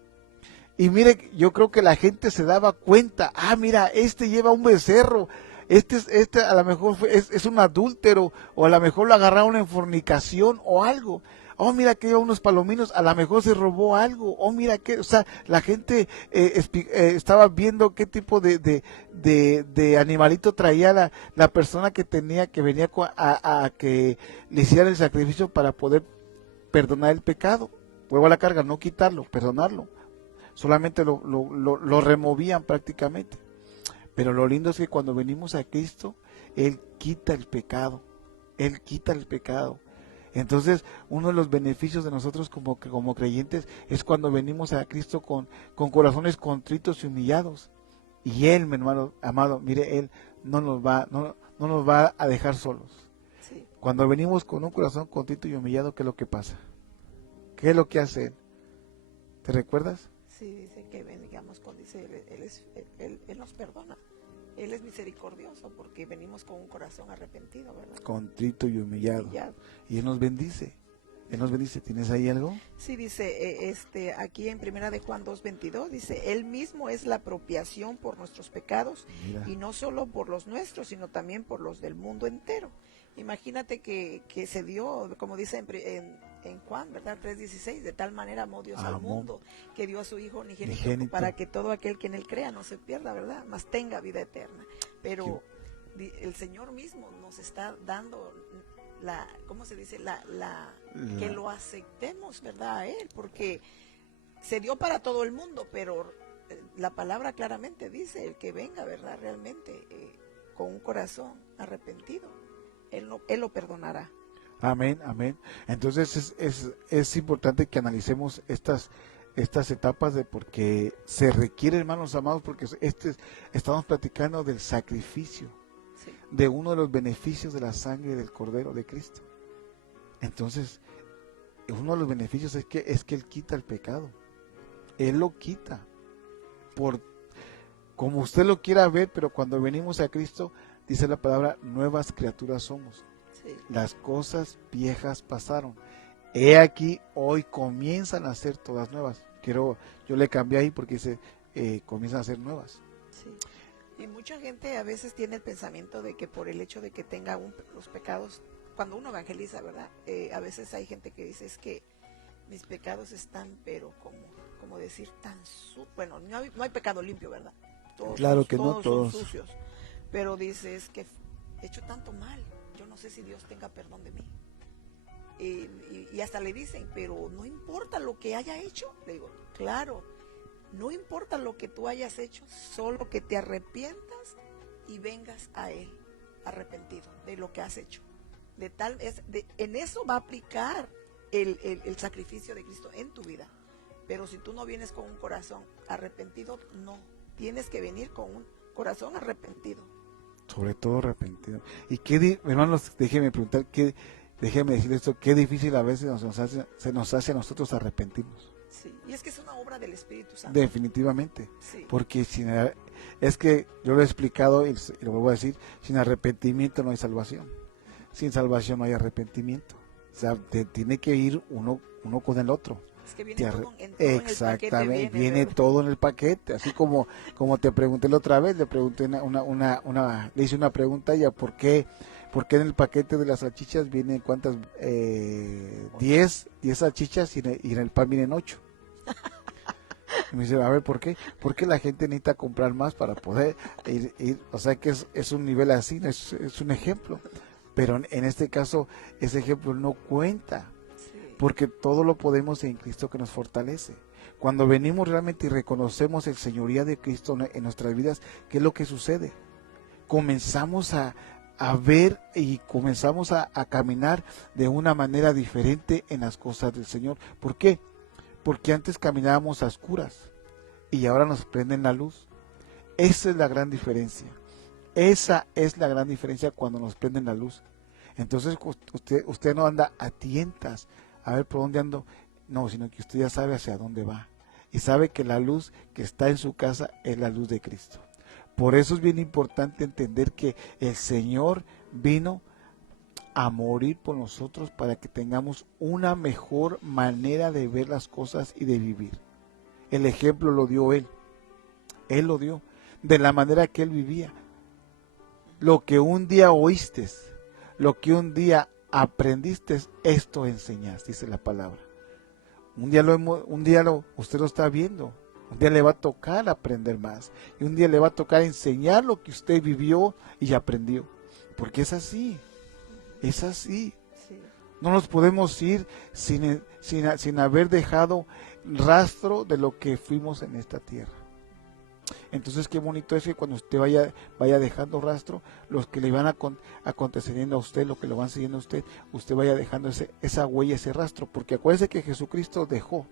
Y mire, yo creo que la gente se daba cuenta, mira, lleva un becerro, este a lo mejor es un adúltero, o a lo mejor lo agarraron en fornicación o algo. Oh, mira que lleva unos palominos, a lo mejor se robó algo. Oh, mira que, o sea, la gente estaba viendo qué tipo de animalito traía la persona que venía a que le hicieran el sacrificio para poder perdonar el pecado. Vuelvo a la carga, no quitarlo, perdonarlo. Solamente lo removían prácticamente. Pero lo lindo es que cuando venimos a Cristo, Él quita el pecado. Él quita el pecado. Entonces, uno de los beneficios de nosotros como creyentes es cuando venimos a Cristo con corazones contritos y humillados. Y Él, mi hermano amado, mire, Él no nos va a dejar solos. Sí. Cuando venimos con un corazón contrito y humillado, ¿qué es lo que pasa? ¿Qué es lo que hace Él? ¿Te recuerdas? Sí, dice que vengamos con, dice, él nos perdona. Él es misericordioso porque venimos con un corazón arrepentido, ¿verdad? Contrito y humillado. Y Él nos bendice. Él nos bendice. ¿Tienes ahí algo? Sí, dice, aquí en Primera de Juan 2:22, dice, Él mismo es la apropiación por nuestros pecados. Mira. Y no solo por los nuestros, sino también por los del mundo entero. Imagínate que se dio, como dice en Juan, ¿verdad? 3:16, de tal manera amó Dios al mundo, que dio a su Hijo unigénito para que todo aquel que en Él crea no se pierda, ¿verdad? Mas tenga vida eterna. Pero el Señor mismo nos está dando ¿cómo se dice? Que lo aceptemos, ¿verdad? A Él, porque se dio para todo el mundo, pero la palabra claramente dice, el que venga, ¿verdad? Realmente con un corazón arrepentido, Él lo perdonará. Amén, amén. Entonces es importante que analicemos estas etapas porque se requiere, hermanos amados, porque estamos platicando del sacrificio, sí, de uno de los beneficios de la sangre del Cordero de Cristo. Entonces, uno de los beneficios es que Él quita el pecado. Él lo quita. Como usted lo quiera ver, pero cuando venimos a Cristo, dice la palabra, nuevas criaturas somos. Sí. Las cosas viejas pasaron. He aquí, hoy comienzan a ser todas nuevas. Yo le cambié ahí porque dice, comienzan a ser nuevas. Sí. Y mucha gente a veces tiene el pensamiento de que por el hecho de que tenga los pecados, cuando uno evangeliza, ¿verdad? A veces hay gente que dice, es que mis pecados están, pero como decir, bueno, no hay pecado limpio, ¿verdad? Claro que no todos son sucios. Pero dice, es que he hecho tanto mal, yo no sé si Dios tenga perdón de mí. Y hasta le dicen, pero no importa lo que haya hecho. Le digo, claro, no importa lo que tú hayas hecho, solo que te arrepientas y vengas a Él arrepentido de lo que has hecho. En eso va a aplicar el sacrificio de Cristo en tu vida. Pero si tú no vienes con un corazón arrepentido, no. Tienes que venir con un corazón arrepentido. Sobre todo arrepentido. Y hermanos, déjenme preguntar, déjeme decir esto, qué difícil a veces se nos hace a nosotros arrepentirnos. Sí, y es que es una obra del Espíritu Santo. Definitivamente. Sí. Porque es que yo lo he explicado y lo vuelvo a decir, sin arrepentimiento no hay salvación. Sin salvación no hay arrepentimiento. O sea, tiene que ir uno con el otro. Es que viene todo en exactamente, viene todo en el paquete, así como te pregunté la otra vez, le pregunté le hice una pregunta a ella, ¿por qué en el paquete de las salchichas vienen cuántas? 10 salchichas y en el pan vienen 8. Y me dice, a ver, ¿por qué? Porque la gente necesita comprar más para poder ir, o sea que es un nivel así, es un ejemplo, pero en este caso ese ejemplo no cuenta. Porque todo lo podemos en Cristo que nos fortalece. Cuando venimos realmente y reconocemos el señoría de Cristo en nuestras vidas, ¿qué es lo que sucede? Comenzamos a ver y comenzamos a caminar de una manera diferente en las cosas del Señor. ¿Por qué? Porque antes caminábamos a oscuras y ahora nos prenden la luz. Esa es la gran diferencia. Esa es la gran diferencia cuando nos prenden la luz. Entonces usted no anda a tientas a ver por dónde ando, no, sino que usted ya sabe hacia dónde va y sabe que la luz que está en su casa es la luz de Cristo. Por eso es bien importante entender que el Señor vino a morir por nosotros para que tengamos una mejor manera de ver las cosas y de vivir. El ejemplo lo dio Él lo dio, de la manera que Él vivía. Lo que un día oíste, lo que un día aprendiste, esto enseñas, dice la palabra. Usted lo está viendo. Un día le va a tocar aprender más. Y un día le va a tocar enseñar lo que usted vivió y aprendió. Porque es así. Es así. Sí. No nos podemos ir sin haber dejado rastro de lo que fuimos en esta tierra. Entonces qué bonito es que cuando usted vaya dejando rastro, los que le van aconteciendo a usted, lo que lo van siguiendo a usted vaya dejando esa huella, ese rastro. Porque acuérdese que Jesucristo dejó.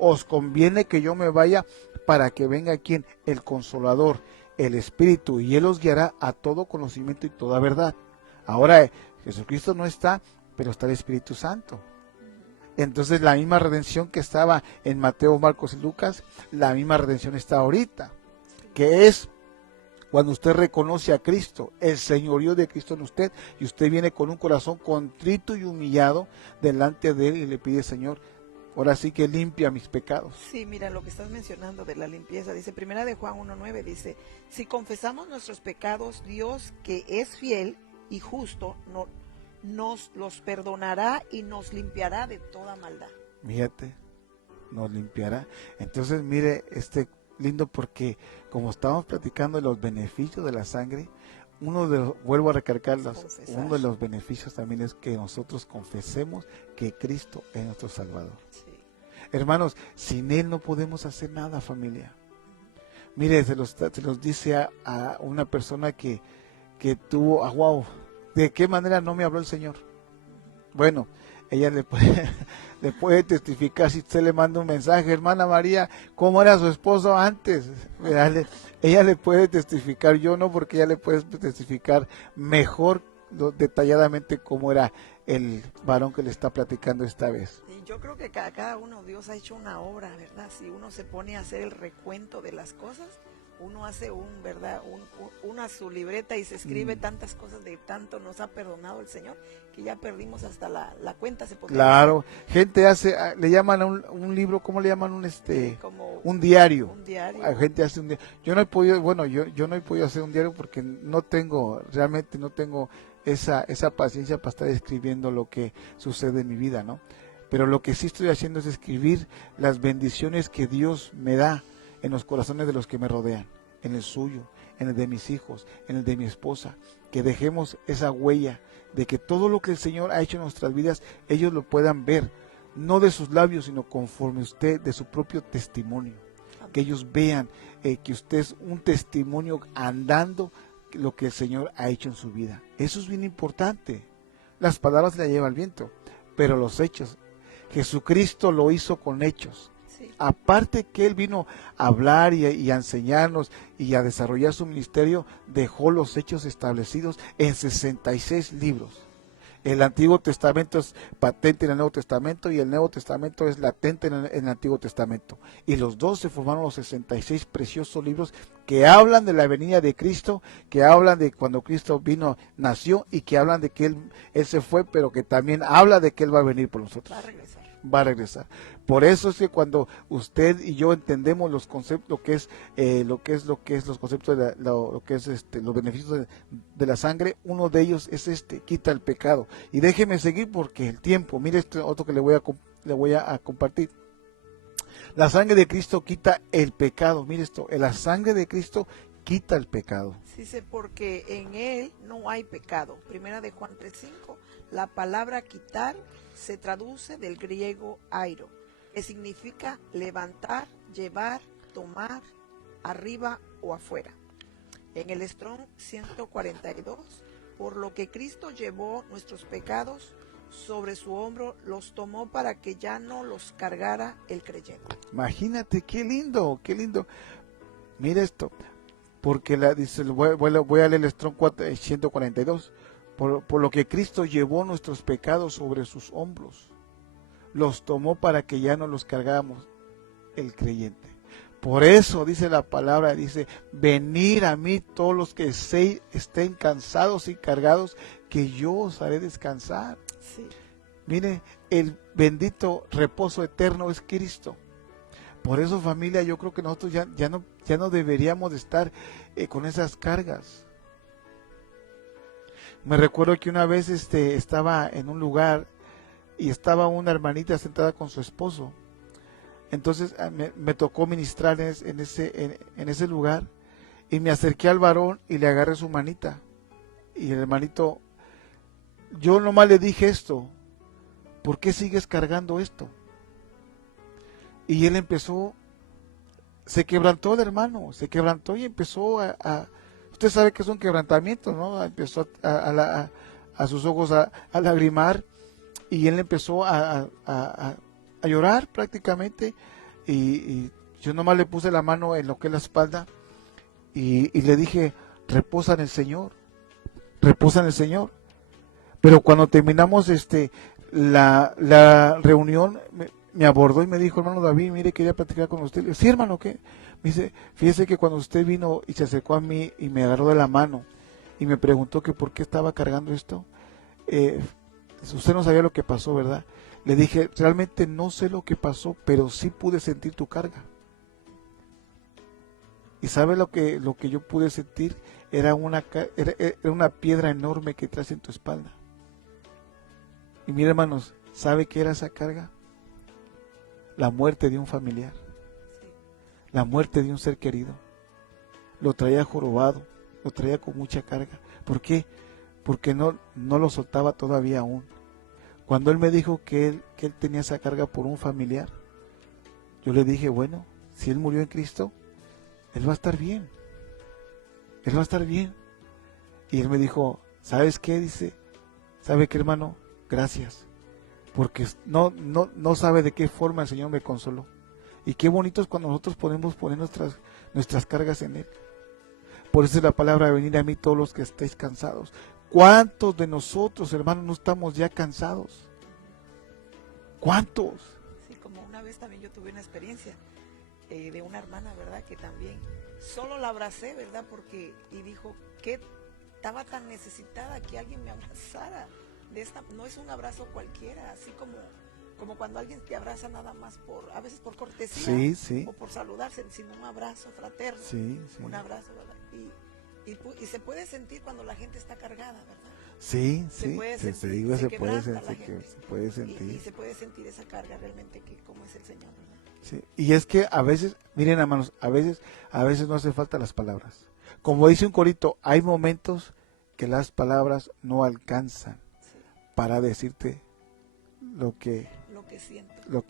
Os conviene que yo me vaya para que venga quien, el Consolador, el Espíritu, y Él os guiará a todo conocimiento y toda verdad. Ahora Jesucristo no está, pero está el Espíritu Santo. Entonces la misma redención que estaba en Mateo, Marcos y Lucas, la misma redención está ahorita, que es cuando usted reconoce a Cristo, el señorío de Cristo en usted, y usted viene con un corazón contrito y humillado delante de Él y le pide, Señor, ahora sí que limpia mis pecados. Sí, mira lo que estás mencionando de la limpieza. Dice, primera de Juan 1:9, dice, si confesamos nuestros pecados, Dios, que es fiel y justo, nos los perdonará y nos limpiará de toda maldad. Fíjate, nos limpiará. Entonces, mire, lindo porque como estamos platicando de los beneficios de la sangre, vuelvo a recalcarlos, uno de los beneficios también es que nosotros confesemos que Cristo es nuestro Salvador. Sí. Hermanos, sin Él no podemos hacer nada, familia. Mire, se los dice a una persona que tuvo, wow, ¿de qué manera no me habló el Señor? Bueno, ella le puede testificar si usted le manda un mensaje, hermana María, ¿cómo era su esposo antes? Ella le puede testificar, yo no, porque ella le puede testificar mejor, detalladamente cómo era el varón que le está platicando esta vez. Y yo creo que cada uno, Dios ha hecho una obra, ¿verdad? Si uno se pone a hacer el recuento de las cosas, uno hace una su libreta y se escribe tantas cosas, de tanto nos ha perdonado el Señor, que ya perdimos hasta la cuenta, se podría Claro, gente le llaman a un libro, ¿cómo le llaman? como un diario. un diario. Gente hace un diario. Yo no he podido, yo no he podido hacer un diario porque realmente no tengo esa paciencia para estar escribiendo lo que sucede en mi vida, ¿no? Pero lo que sí estoy haciendo es escribir las bendiciones que Dios me da en los corazones de los que me rodean, en el suyo, en el de mis hijos, en el de mi esposa, que dejemos esa huella de que todo lo que el Señor ha hecho en nuestras vidas, ellos lo puedan ver, no de sus labios, sino conforme usted, de su propio testimonio, que ellos vean que usted es un testimonio andando lo que el Señor ha hecho en su vida. Eso es bien importante. Las palabras se las lleva el viento, pero los hechos, Jesucristo lo hizo con hechos. Sí. Aparte que Él vino a hablar y a enseñarnos y a desarrollar su ministerio, dejó los hechos establecidos en 66 libros. El Antiguo Testamento es patente en el Nuevo Testamento y el Nuevo Testamento es latente en el Antiguo Testamento. Y los dos se formaron los 66 preciosos libros que hablan de la venida de Cristo, que hablan de cuando Cristo nació y que hablan de que Él se fue, pero que también habla de que Él va a venir por nosotros. Va a regresar. Por eso es que cuando usted y yo entendemos los conceptos, lo que es los conceptos de lo que es los beneficios de la sangre, uno de ellos es quita el pecado. Y déjeme seguir porque el tiempo, mire otro que le voy a compartir. La sangre de Cristo quita el pecado. Mire esto, la sangre de Cristo quita el pecado. Sí, porque en Él no hay pecado. Primera de Juan 3:5, la palabra quitar se traduce del griego airo, que significa levantar, llevar, tomar, arriba o afuera. En el Strong 142, por lo que Cristo llevó nuestros pecados sobre su hombro, los tomó para que ya no los cargara el creyente. Imagínate, qué lindo, qué lindo. Mira esto, porque dice, voy a leer el Strong 142. Por lo que Cristo llevó nuestros pecados sobre sus hombros, los tomó para que ya no los cargáramos el creyente. Por eso dice la palabra, dice, venid a mí todos los que estén cansados y cargados, que yo os haré descansar. Sí. Mire, el bendito reposo eterno es Cristo. Por eso, familia, yo creo que nosotros ya no deberíamos de estar con esas cargas. Me recuerdo que una vez estaba en un lugar y estaba una hermanita sentada con su esposo. Entonces me tocó ministrar en ese lugar y me acerqué al varón y le agarré su manita. Y el hermanito, yo nomás le dije esto: ¿por qué sigues cargando esto? Y él empezó, se quebrantó el hermano, se quebrantó y empezó usted sabe que es un quebrantamiento, ¿no? Empezó a sus ojos a lagrimar, y él empezó a llorar prácticamente, y yo nomás le puse la mano en lo que es la espalda, y le dije: reposa en el Señor, reposa en el Señor. Pero cuando terminamos la reunión, me abordó y me dijo: hermano David, mire, quería platicar con usted. Le dije: sí, hermano, ¿qué? Me dice: fíjese que cuando usted vino y se acercó a mí y me agarró de la mano y me preguntó que por qué estaba cargando esto, usted no sabía lo que pasó, ¿verdad? Le dije: realmente no sé lo que pasó, pero sí pude sentir tu carga. ¿Y sabe lo que yo pude sentir? Era una piedra enorme que traes en tu espalda. Y mire, hermanos, ¿sabe qué era esa carga? La muerte de un familiar, la muerte de un ser querido. Lo traía jorobado, lo traía con mucha carga. ¿Por qué? Porque no lo soltaba todavía aún. Cuando él me dijo que él tenía esa carga por un familiar, yo le dije: bueno, si él murió en Cristo, él va a estar bien. Él va a estar bien. Y él me dijo: ¿sabes qué? Dice: ¿sabe qué, hermano? Gracias. Porque no sabe de qué forma el Señor me consoló. Y qué bonito es cuando nosotros podemos poner nuestras cargas en Él. Por eso es la palabra: venid a mí todos los que estéis cansados. ¿Cuántos de nosotros, hermanos, no estamos ya cansados? ¿Cuántos? Sí, como una vez también yo tuve una experiencia de una hermana, ¿verdad? Que también solo la abracé, ¿verdad? Y dijo que estaba tan necesitada que alguien me abrazara. No es un abrazo cualquiera, así como cuando alguien te abraza nada más a veces por cortesía, sí, sí, o por saludarse, sino un abrazo fraterno, sí, sí. Un abrazo, ¿verdad? Y se puede sentir cuando la gente está cargada, ¿verdad? Sí, se sí, puede se sentir, puede sentir. Y se puede sentir esa carga realmente, que como es el Señor, ¿verdad? Sí. Y es que a veces, miren, hermanos, a veces no hace falta las palabras. Como dice un corito, hay momentos que las palabras no alcanzan para decirte lo que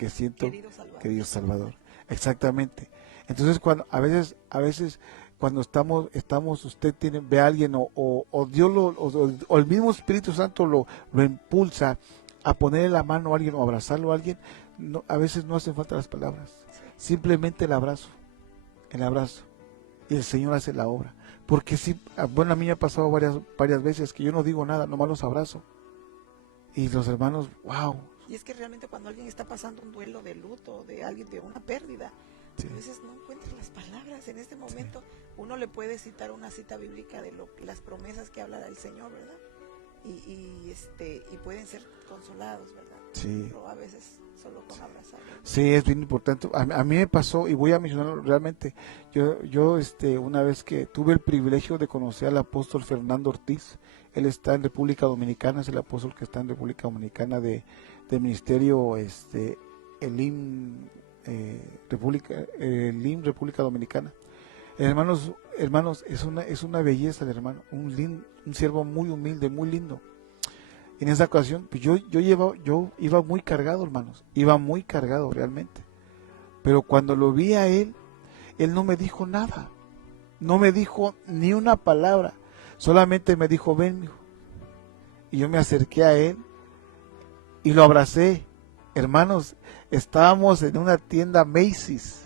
siento, querido Salvador. Exactamente. Entonces, a veces cuando estamos, usted ve a alguien, o Dios o el mismo Espíritu Santo lo impulsa a ponerle la mano a alguien o abrazarlo a alguien. A veces no hacen falta las palabras, simplemente el abrazo, y el Señor hace la obra. Porque sí, bueno, a mí me ha pasado varias veces que yo no digo nada, nomás los abrazo. Y los hermanos, wow. Y es que realmente cuando alguien está pasando un duelo de luto, de alguien, de una pérdida, a veces no encuentras las palabras. En este momento uno le puede citar una cita bíblica de las promesas que habla el Señor, ¿verdad? Y pueden ser consolados, ¿verdad? Sí. Pero a veces solo con abrazar. Sí, es bien importante. A mí me pasó, y voy a mencionarlo realmente. Yo una vez que tuve el privilegio de conocer al apóstol Fernando Ortiz. Él está en República Dominicana, es el apóstol que está en República Dominicana del ministerio Elim República Dominicana. Hermanos, es una belleza el hermano, un siervo muy humilde, muy lindo. En esa ocasión, pues yo iba muy cargado, hermanos, iba muy cargado realmente. Pero cuando lo vi a él no me dijo nada, no me dijo ni una palabra, solamente me dijo: ven, mijo. Y yo me acerqué a él y lo abracé. Hermanos, estábamos en una tienda Macy's,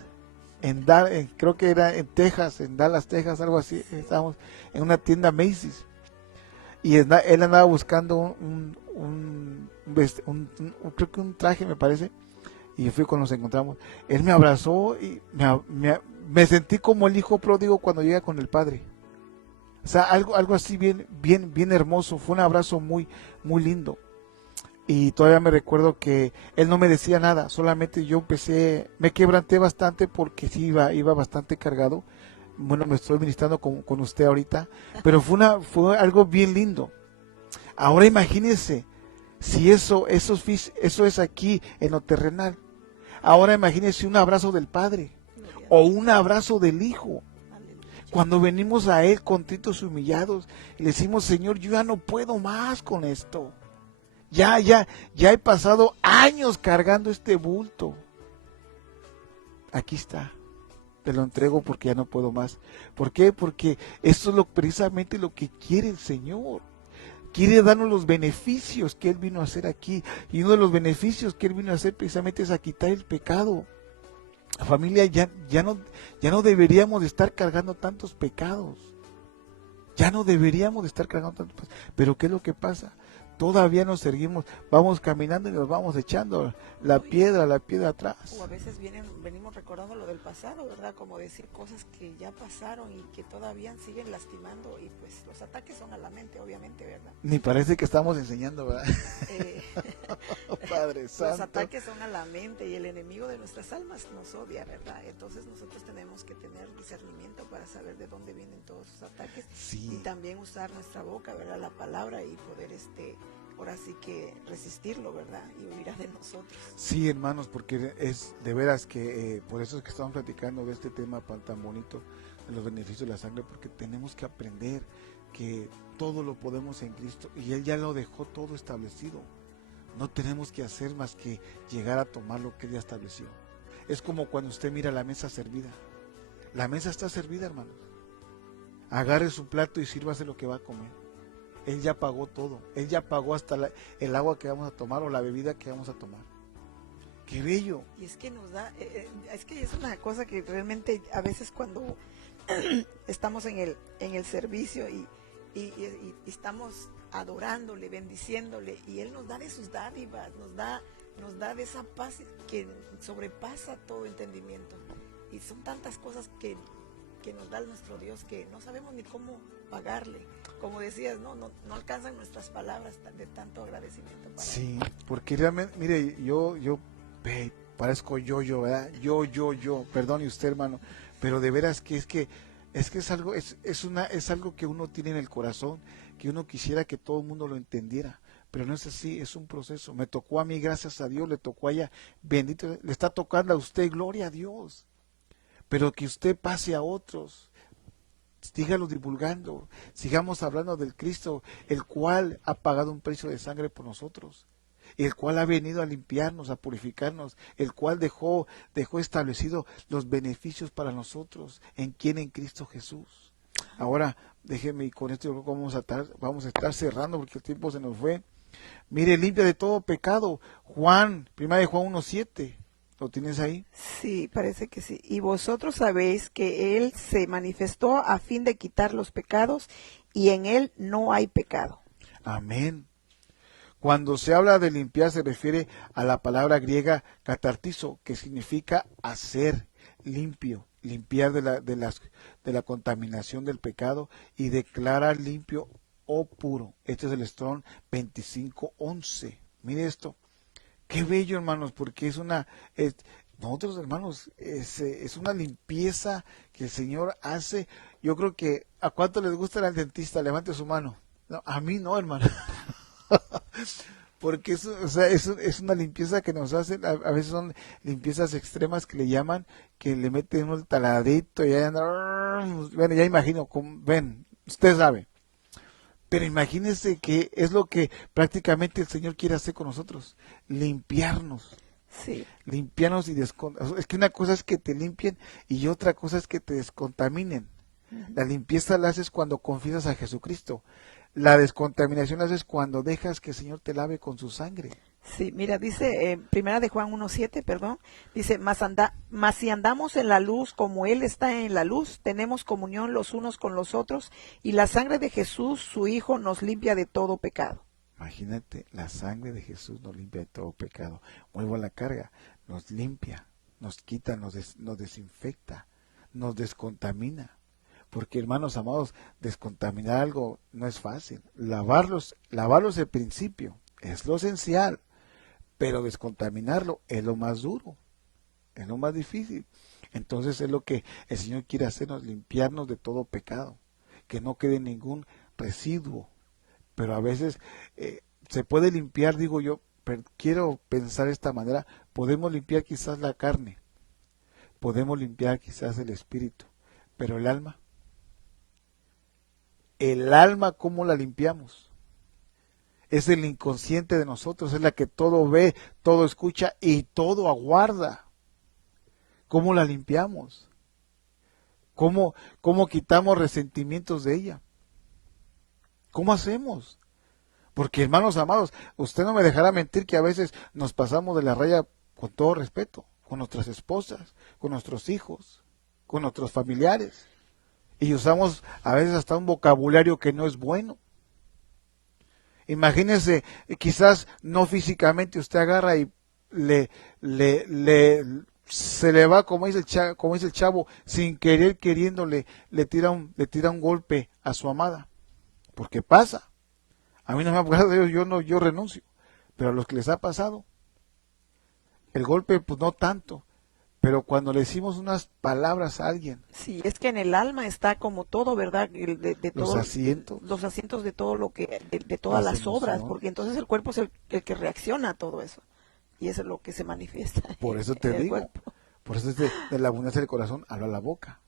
creo que era en Texas, en Dallas, Texas, algo así. Estábamos en una tienda Macy's. Y él andaba buscando creo que un traje, me parece. Y fui cuando nos encontramos. Él me abrazó y me sentí como el hijo pródigo cuando llega con el padre. O sea, algo así bien hermoso. Fue un abrazo muy, muy lindo. Y todavía me recuerdo que él no me decía nada. Solamente yo me quebranté bastante porque sí iba bastante cargado. Bueno, me estoy ministrando con usted ahorita. Pero fue algo bien lindo. Ahora imagínense, si eso es aquí en lo terrenal. Ahora imagínense un abrazo del Padre Gloria a o Dios. un abrazo del Hijo. Aleluya. Cuando venimos a Él contritos y humillados, y le decimos, Señor, yo ya no puedo más con esto. Ya he pasado años cargando este bulto. Aquí está. Te lo entrego porque ya no puedo más. ¿Por qué? Porque esto es precisamente lo que quiere el Señor. Quiere darnos los beneficios que Él vino a hacer aquí. Y uno de los beneficios que Él vino a hacer precisamente es a quitar el pecado. Familia, ya no deberíamos de estar cargando tantos pecados. Ya no deberíamos de estar cargando tantos pecados. Pero ¿qué es lo que pasa? Todavía nos seguimos, vamos caminando y nos vamos echando la piedra atrás. O a veces venimos recordando lo del pasado, ¿verdad? Como decir cosas que ya pasaron y que todavía siguen lastimando, y pues los ataques son a la mente, obviamente, ¿verdad? Ni parece que estamos enseñando, ¿verdad? Eh, Padre Santo. Los ataques son a la mente y el enemigo de nuestras almas nos odia, ¿verdad? Entonces nosotros tenemos que tener discernimiento para saber de dónde vienen todos esos ataques. Sí. Y también usar nuestra boca, ¿verdad? La palabra, y poder ahora sí que resistirlo, ¿verdad? Y huirá de nosotros. Sí, hermanos, porque es de veras que por eso es que estamos platicando de este tema tan bonito, de los beneficios de la sangre, porque tenemos que aprender que todo lo podemos en Cristo y Él ya lo dejó todo establecido. No tenemos que hacer más que llegar a tomar lo que Él ya estableció. Es como cuando usted mira la mesa servida. La mesa está servida, hermanos. Agarre su plato y sírvase lo que va a comer. Él ya pagó todo. Él ya pagó hasta el agua que vamos a tomar o la bebida que vamos a tomar. ¡Qué bello! Y es que nos da, es que es una cosa que realmente a veces cuando estamos en el servicio y estamos adorándole, bendiciéndole, y Él nos da de sus dádivas, nos da de esa paz que sobrepasa todo entendimiento. Y son tantas cosas que nos da nuestro Dios que no sabemos ni cómo pagarle. Como decías, no alcanzan nuestras palabras de tanto agradecimiento para Sí, porque realmente, mire, yo parezco yo, ¿verdad? Yo, perdone usted, hermano, pero de veras que es algo, es algo que uno tiene en el corazón, que uno quisiera que todo el mundo lo entendiera, pero no es así, es un proceso. Me tocó a mí, gracias a Dios, le tocó a ella, bendito, le está tocando a usted, gloria a Dios, pero que usted pase a otros. Sígalo divulgando, sigamos hablando del Cristo, el cual ha pagado un precio de sangre por nosotros, el cual ha venido a limpiarnos, a purificarnos, el cual dejó establecido los beneficios para nosotros, en Cristo Jesús. Ahora, déjeme, y con esto yo creo que vamos a estar cerrando porque el tiempo se nos fue. Mire, limpia de todo pecado. Primera de Juan 1:7. ¿Lo tienes ahí? Sí, parece que sí. Y vosotros sabéis que Él se manifestó a fin de quitar los pecados, y en Él no hay pecado. Amén. Cuando se habla de limpiar se refiere a la palabra griega catartizo, que significa hacer limpio, limpiar de la contaminación del pecado y declarar limpio o puro. Este es el Strong 25:11. Mire esto. Qué bello, hermanos, porque nosotros, hermanos, es una limpieza que el Señor hace. Yo creo que, ¿a cuánto les gusta el dentista? Levante su mano. No, a mí no, hermano. Porque es una limpieza que nos hacen, a veces son limpiezas extremas que le llaman, que le meten un taladrito y bueno, ya imagino, ven, usted sabe. Pero imagínense que es lo que prácticamente el Señor quiere hacer con nosotros, limpiarnos. Sí. Limpiarnos y es que una cosa es que te limpien y otra cosa es que te descontaminen. La limpieza la haces cuando confiesas a Jesucristo. La descontaminación la haces cuando dejas que el Señor te lave con su sangre. Sí, mira, dice Primera de Juan 1:7, perdón, dice, mas si andamos en la luz como Él está en la luz, tenemos comunión los unos con los otros, y la sangre de Jesús, su Hijo, nos limpia de todo pecado. Imagínate, la sangre de Jesús nos limpia de todo pecado. Vuelvo a la carga, nos limpia, nos quita, nos desinfecta, nos descontamina. Porque, hermanos amados, descontaminar algo no es fácil. Lavarlos es el principio, es lo esencial. Pero descontaminarlo es lo más duro, es lo más difícil. Entonces es lo que el Señor quiere hacernos, limpiarnos de todo pecado, que no quede ningún residuo. pero a veces se puede limpiar, digo yo, pero quiero pensar de esta manera, podemos limpiar quizás la carne, podemos limpiar quizás el espíritu, pero el alma, ¿cómo la limpiamos? Es el inconsciente de nosotros, es la que todo ve, todo escucha y todo aguarda. ¿Cómo la limpiamos? ¿Cómo quitamos resentimientos de ella? ¿Cómo hacemos? Porque, hermanos amados, usted no me dejará mentir que a veces nos pasamos de la raya, con todo respeto, con nuestras esposas, con nuestros hijos, con nuestros familiares, y usamos a veces hasta un vocabulario que no es bueno. Imagínese, quizás no físicamente usted agarra y le, se le va, como dice el chavo, sin querer, queriéndole, le tira un golpe a su amada. Porque pasa. A mí no me ha pasado, yo renuncio. Pero a los que les ha pasado, el golpe, pues no tanto. Pero cuando le decimos unas palabras a alguien, Sí, es que en el alma está como todo, ¿verdad? De los todo, asientos, los asientos de todo lo que, de todas las las obras, emociones. porque entonces el cuerpo es el que reacciona a todo eso. Y eso es lo que se manifiesta Por eso en te el digo, cuerpo. por eso es de la abundancia del corazón, habla la boca.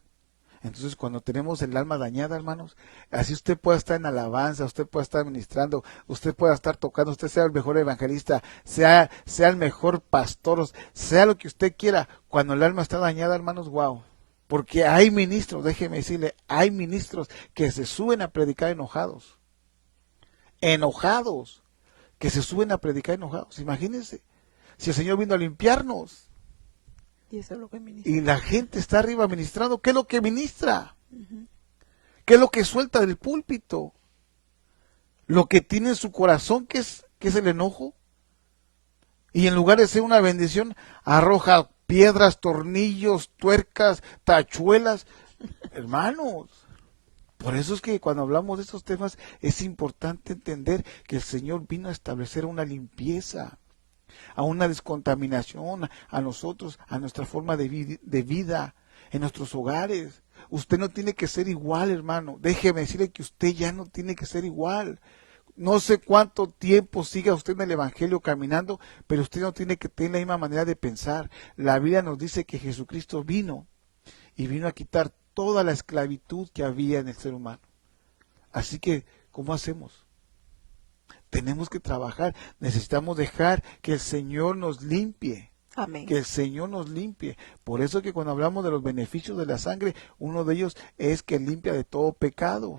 Entonces, cuando tenemos el alma dañada, hermanos, así usted pueda estar en alabanza, usted pueda estar ministrando, usted pueda estar tocando, usted sea el mejor evangelista, sea el mejor pastor, sea lo que usted quiera, cuando el alma está dañada, hermanos, wow. Porque hay ministros, déjeme decirle, hay ministros que se suben a predicar enojados, que se suben a predicar enojados. Imagínense, si el Señor vino a limpiarnos Y eso es lo que ministra. y la gente está arriba ministrando, ¿qué es lo que ministra? Ujú. ¿Qué es lo que suelta del púlpito? Lo que tiene en su corazón, que es el enojo. Y en lugar de ser una bendición, arroja piedras, tornillos, tuercas, tachuelas. Hermanos, por eso es que cuando hablamos de estos temas es importante entender que el Señor vino a establecer una limpieza, a una descontaminación a nosotros, a nuestra forma de vida, en nuestros hogares. Usted no tiene que ser igual, hermano. Déjeme decirle que usted ya no tiene que ser igual. No sé cuánto tiempo siga usted en el Evangelio caminando, pero usted no tiene que tener la misma manera de pensar. La Biblia nos dice que Jesucristo vino y vino a quitar toda la esclavitud que había en el ser humano. Así que, ¿cómo hacemos? Tenemos que trabajar, necesitamos dejar que el Señor nos limpie, Amén. que el Señor nos limpie. Por eso que cuando hablamos de los beneficios de la sangre, uno de ellos es que limpia de todo pecado.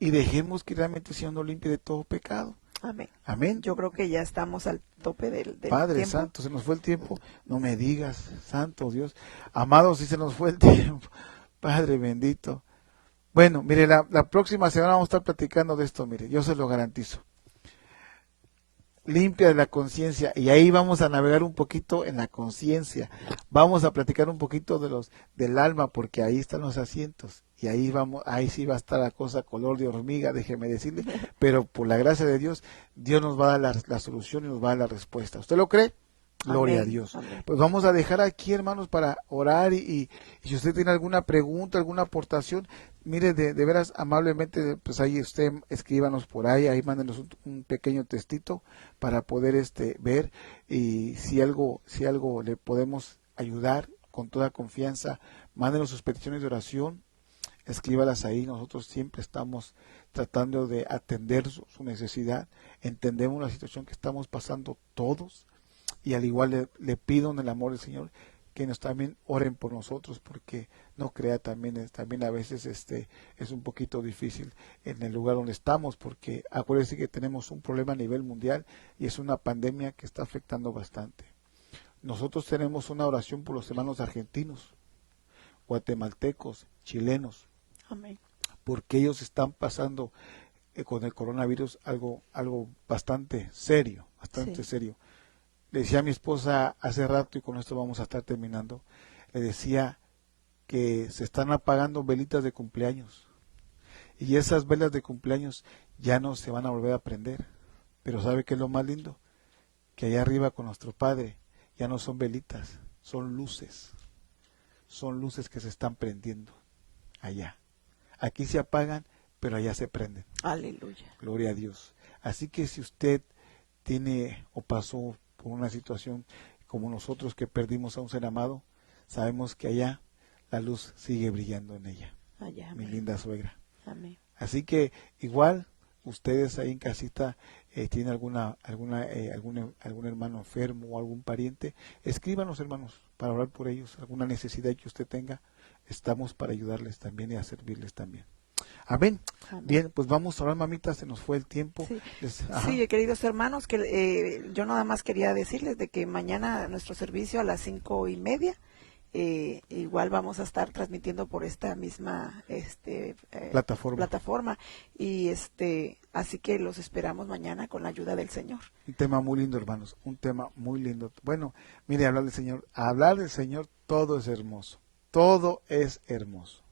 Y dejemos que realmente el Señor nos limpie de todo pecado. Amén. Amén. Yo creo que ya estamos al tope del Padre tiempo. Santo, se nos fue el tiempo. No me digas, Santo Dios. Amados, si se nos fue el tiempo. Padre bendito. Bueno, mire, la próxima semana vamos a estar platicando de esto, mire, yo se lo garantizo. Limpia de la conciencia, y ahí vamos a navegar un poquito en la conciencia. Vamos a platicar un poquito del alma, porque ahí están los asientos, y ahí sí va a estar la cosa color de hormiga, déjeme decirle, pero por la gracia de Dios, Dios nos va a dar la solución y nos va a dar la respuesta. ¿Usted lo cree? Gloria a Amén. Dios. Amén. Pues vamos a dejar aquí, hermanos, para orar y si usted tiene alguna pregunta, alguna aportación, mire, de veras, amablemente, pues ahí usted escríbanos por ahí mándenos un pequeño textito para poder ver y si algo le podemos ayudar con toda confianza, mándenos sus peticiones de oración, escríbalas ahí, nosotros siempre estamos tratando de atender su necesidad, entendemos la situación que estamos pasando todos y al igual le pido en el amor del Señor que nos también oren por nosotros porque no crea también a veces es un poquito difícil en el lugar donde estamos porque acuérdense que tenemos un problema a nivel mundial y es una pandemia que está afectando bastante. Nosotros tenemos una oración por los hermanos argentinos, guatemaltecos, chilenos, Amén. porque ellos están pasando con el coronavirus algo bastante serio, bastante Sí. serio. Le decía a mi esposa hace rato, y con esto vamos a estar terminando, le decía que se están apagando velitas de cumpleaños. Y esas velas de cumpleaños ya no se van a volver a prender. Pero ¿sabe qué es lo más lindo? Que allá arriba con nuestro Padre ya no son velitas, son luces. Son luces que se están prendiendo allá. Aquí se apagan, pero allá se prenden. Aleluya. Gloria a Dios. Así que si usted tiene o pasó por una situación como nosotros que perdimos a un ser amado, sabemos que allá la luz sigue brillando en ella. Allá, Mi amén. linda suegra. Amén. Así que igual ustedes ahí en casita tienen algún hermano enfermo o algún pariente, escríbanos, hermanos, para orar por ellos, alguna necesidad que usted tenga, estamos para ayudarles también y a servirles también. Amén. Amén. Bien, pues vamos a orar, mamita, se nos fue el tiempo. Sí, Ajá. sí, queridos hermanos, que yo nada más quería decirles de que mañana nuestro servicio a las 5:30, igual vamos a estar transmitiendo por esta misma plataforma y así que los esperamos mañana con la ayuda del Señor. Un tema muy lindo, hermanos, un tema muy lindo. Bueno, mire, hablar del Señor, todo es hermoso, todo es hermoso.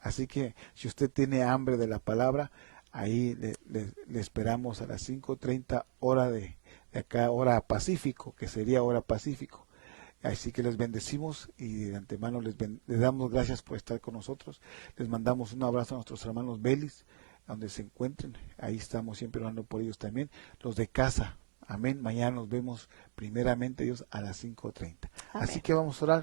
Así que si usted tiene hambre de la palabra, ahí le esperamos a las 5:30 hora de acá, hora Pacífico, que sería hora Pacífico. Así que les bendecimos y de antemano les damos gracias por estar con nosotros. Les mandamos un abrazo a nuestros hermanos Belis, donde se encuentren. Ahí estamos siempre orando por ellos también. Los de casa, amén. Mañana nos vemos primeramente Dios a las 5:30. Así que vamos a orar.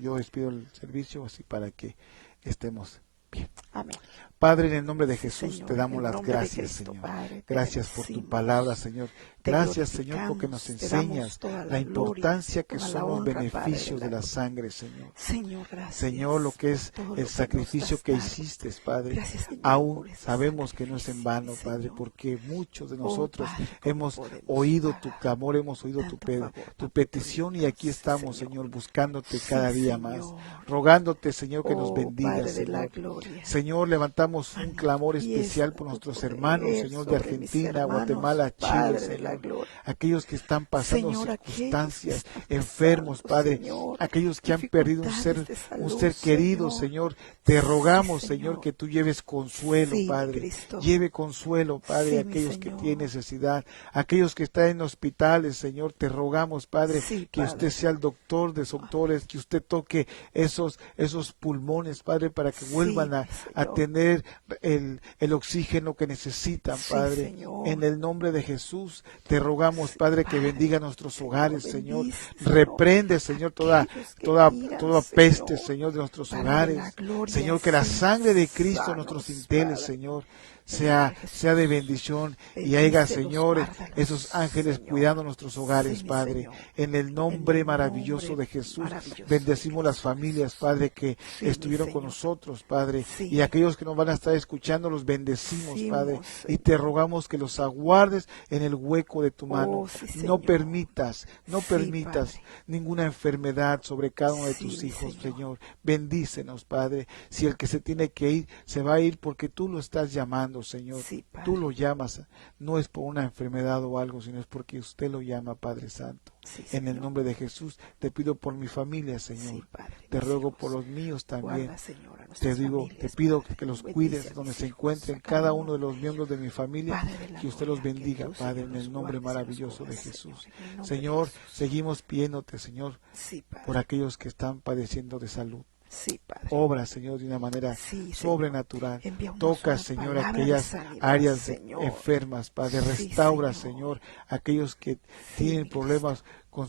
Yo despido el servicio así para que estemos bien. Amén. Padre, en el nombre de Jesús, Señor, te damos en las nombre de gracias, Cristo, Señor. Padre, Gracias por tu bendecimos, palabra, Señor. te Gracias, Señor, porque nos glorificamos, te damos enseñas toda la importancia que toda la son los honra, beneficios Padre, de la sangre, Señor. Señor, gracias. Señor, lo que es por todo el lo que sacrificio nos que has dado. hiciste, Padre. Gracias, Señor, Aún por ese sabemos que no es en sacrificio, vano, mi Padre, Señor. porque muchos de Oh, nosotros Padre, ¿cómo hemos podemos oído tu pagar clamor, hemos oído tu tanto favor, tu papito petición y lindo? aquí estamos, Sí, Señor, buscándote Sí, cada día más, Señor. rogándote, Señor, que nos Oh, bendigas, Padre de la Señor. gloria. Señor, levantamos un clamor Manifiesta especial por tu nuestros poder hermanos, Señor, de sobre mis Argentina, hermanos, Guatemala, Chile, Padre de la Señor. gloria. Aquellos que están pasando Señor, aquellos que circunstancias, están enfermos, pasando, Padre. Señor, Aquellos que han perdido un ser, dificultades de un salud, ser querido, Señor. Te rogamos, Señor, Señor. que tú lleves consuelo, Sí, mi Padre. Cristo. Lleve consuelo, Padre, Sí, a mi aquellos que Señor. tienen necesidad, aquellos que están en hospitales, Señor. Te rogamos, Padre, Sí, que Padre. usted sea el doctor de doctores, que usted toque esos pulmones, Padre, para que Sí, vuelvan mi a Señor. tener el oxígeno que necesitan, Sí, Padre. Señor. En el nombre de Jesús, te rogamos, Sí, Padre, que Padre. bendiga nuestros Señor, hogares, Señor. bendice, Señor, Reprende, Señor, toda aquellos que miran, peste, Señor, Señor, de nuestros Padre de hogares. la gloria, Señor, que la sean sangre de Cristo en sanos, nuestros dinteles, Padre. Señor, En el nombre de sea de Jesús. bendición y Bendícelos, haya, Señor, guárdalos, esos ángeles Señor. cuidando nuestros hogares, Sí, mi Padre. Señor. En el nombre maravilloso de Jesús, bendecimos las familias, Padre, que Sí, mi estuvieron con Señor. nosotros, Padre, Sí. y aquellos que nos van a estar escuchando, los bendecimos, Sí, Padre, mo, y te rogamos que los aguardes en el hueco de tu mano. Oh, sí, No Señor. permitas, no Sí, permitas Padre. ninguna enfermedad sobre cada uno de Sí, tus mi hijos, Señor. Señor. Bendícenos, Padre. Si el que se tiene que ir, se va a ir porque tú lo estás llamando, Señor. Sí, Padre. Tú lo llamas, no es por una enfermedad o algo, sino es porque usted lo llama, Padre Santo. Sí, En el Señor. nombre de Jesús, te pido por mi familia, Señor. Sí, Padre. Te Mis ruego hijos. por los míos también. Guarda, Señor, a Te nuestras digo, familias, te pido Padre. que los Bendice cuides a donde mis se hijos, encuentren a cada cada uno. uno de los miembros de mi familia. Padre de la Que usted los gloria, que bendiga, tú, Padre, Señor, en el los nombre guardes y los maravilloso de cubras, Jesús. Señor, en el nombre de Señor, Jesús. seguimos pidiéndote, Señor, Sí, Padre. por aquellos que están padeciendo de salud. Sí, Padre. Obra, Señor, de una manera Sí, Señor. sobrenatural. Envíanos Toca, una Señor, palabra de aquellas sanidad, áreas Señor. enfermas, Padre. Sí, Restaura, Señor. Señor, aquellos que Sí, tienen mi problemas con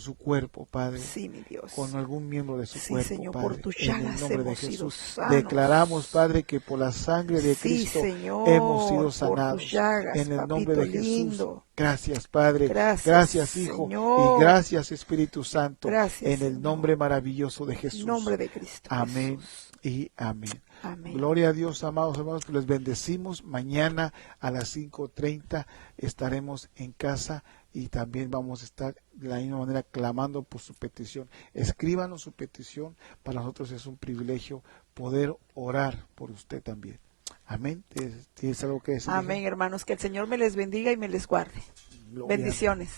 su cuerpo, Padre. Sí, mi Dios. Con algún miembro de su Sí, cuerpo, Señor, Padre. por tus En el llagas nombre de hemos sido Jesús. sanos. Declaramos, Padre, que por la sangre de Sí, Cristo Señor, hemos sido por sanados. tus llagas, En el nombre de papito Jesús. lindo. Gracias, Padre. Gracias, Hijo. Señor. Y gracias, Espíritu Santo. Gracias, en el Señor. nombre maravilloso de Jesús. En nombre de Cristo Amén Jesús. y amén. Amén. Gloria a Dios, amados hermanos, que les bendecimos. Mañana a las 5:30 estaremos en casa y también vamos a estar de la misma manera clamando por su petición. Escríbanos su petición. Para nosotros es un privilegio poder orar por usted también. Amén. ¿Tienes algo que decir? Amén, hermanos. Que el Señor me les bendiga y me les guarde. Gloria a Dios. Bendiciones.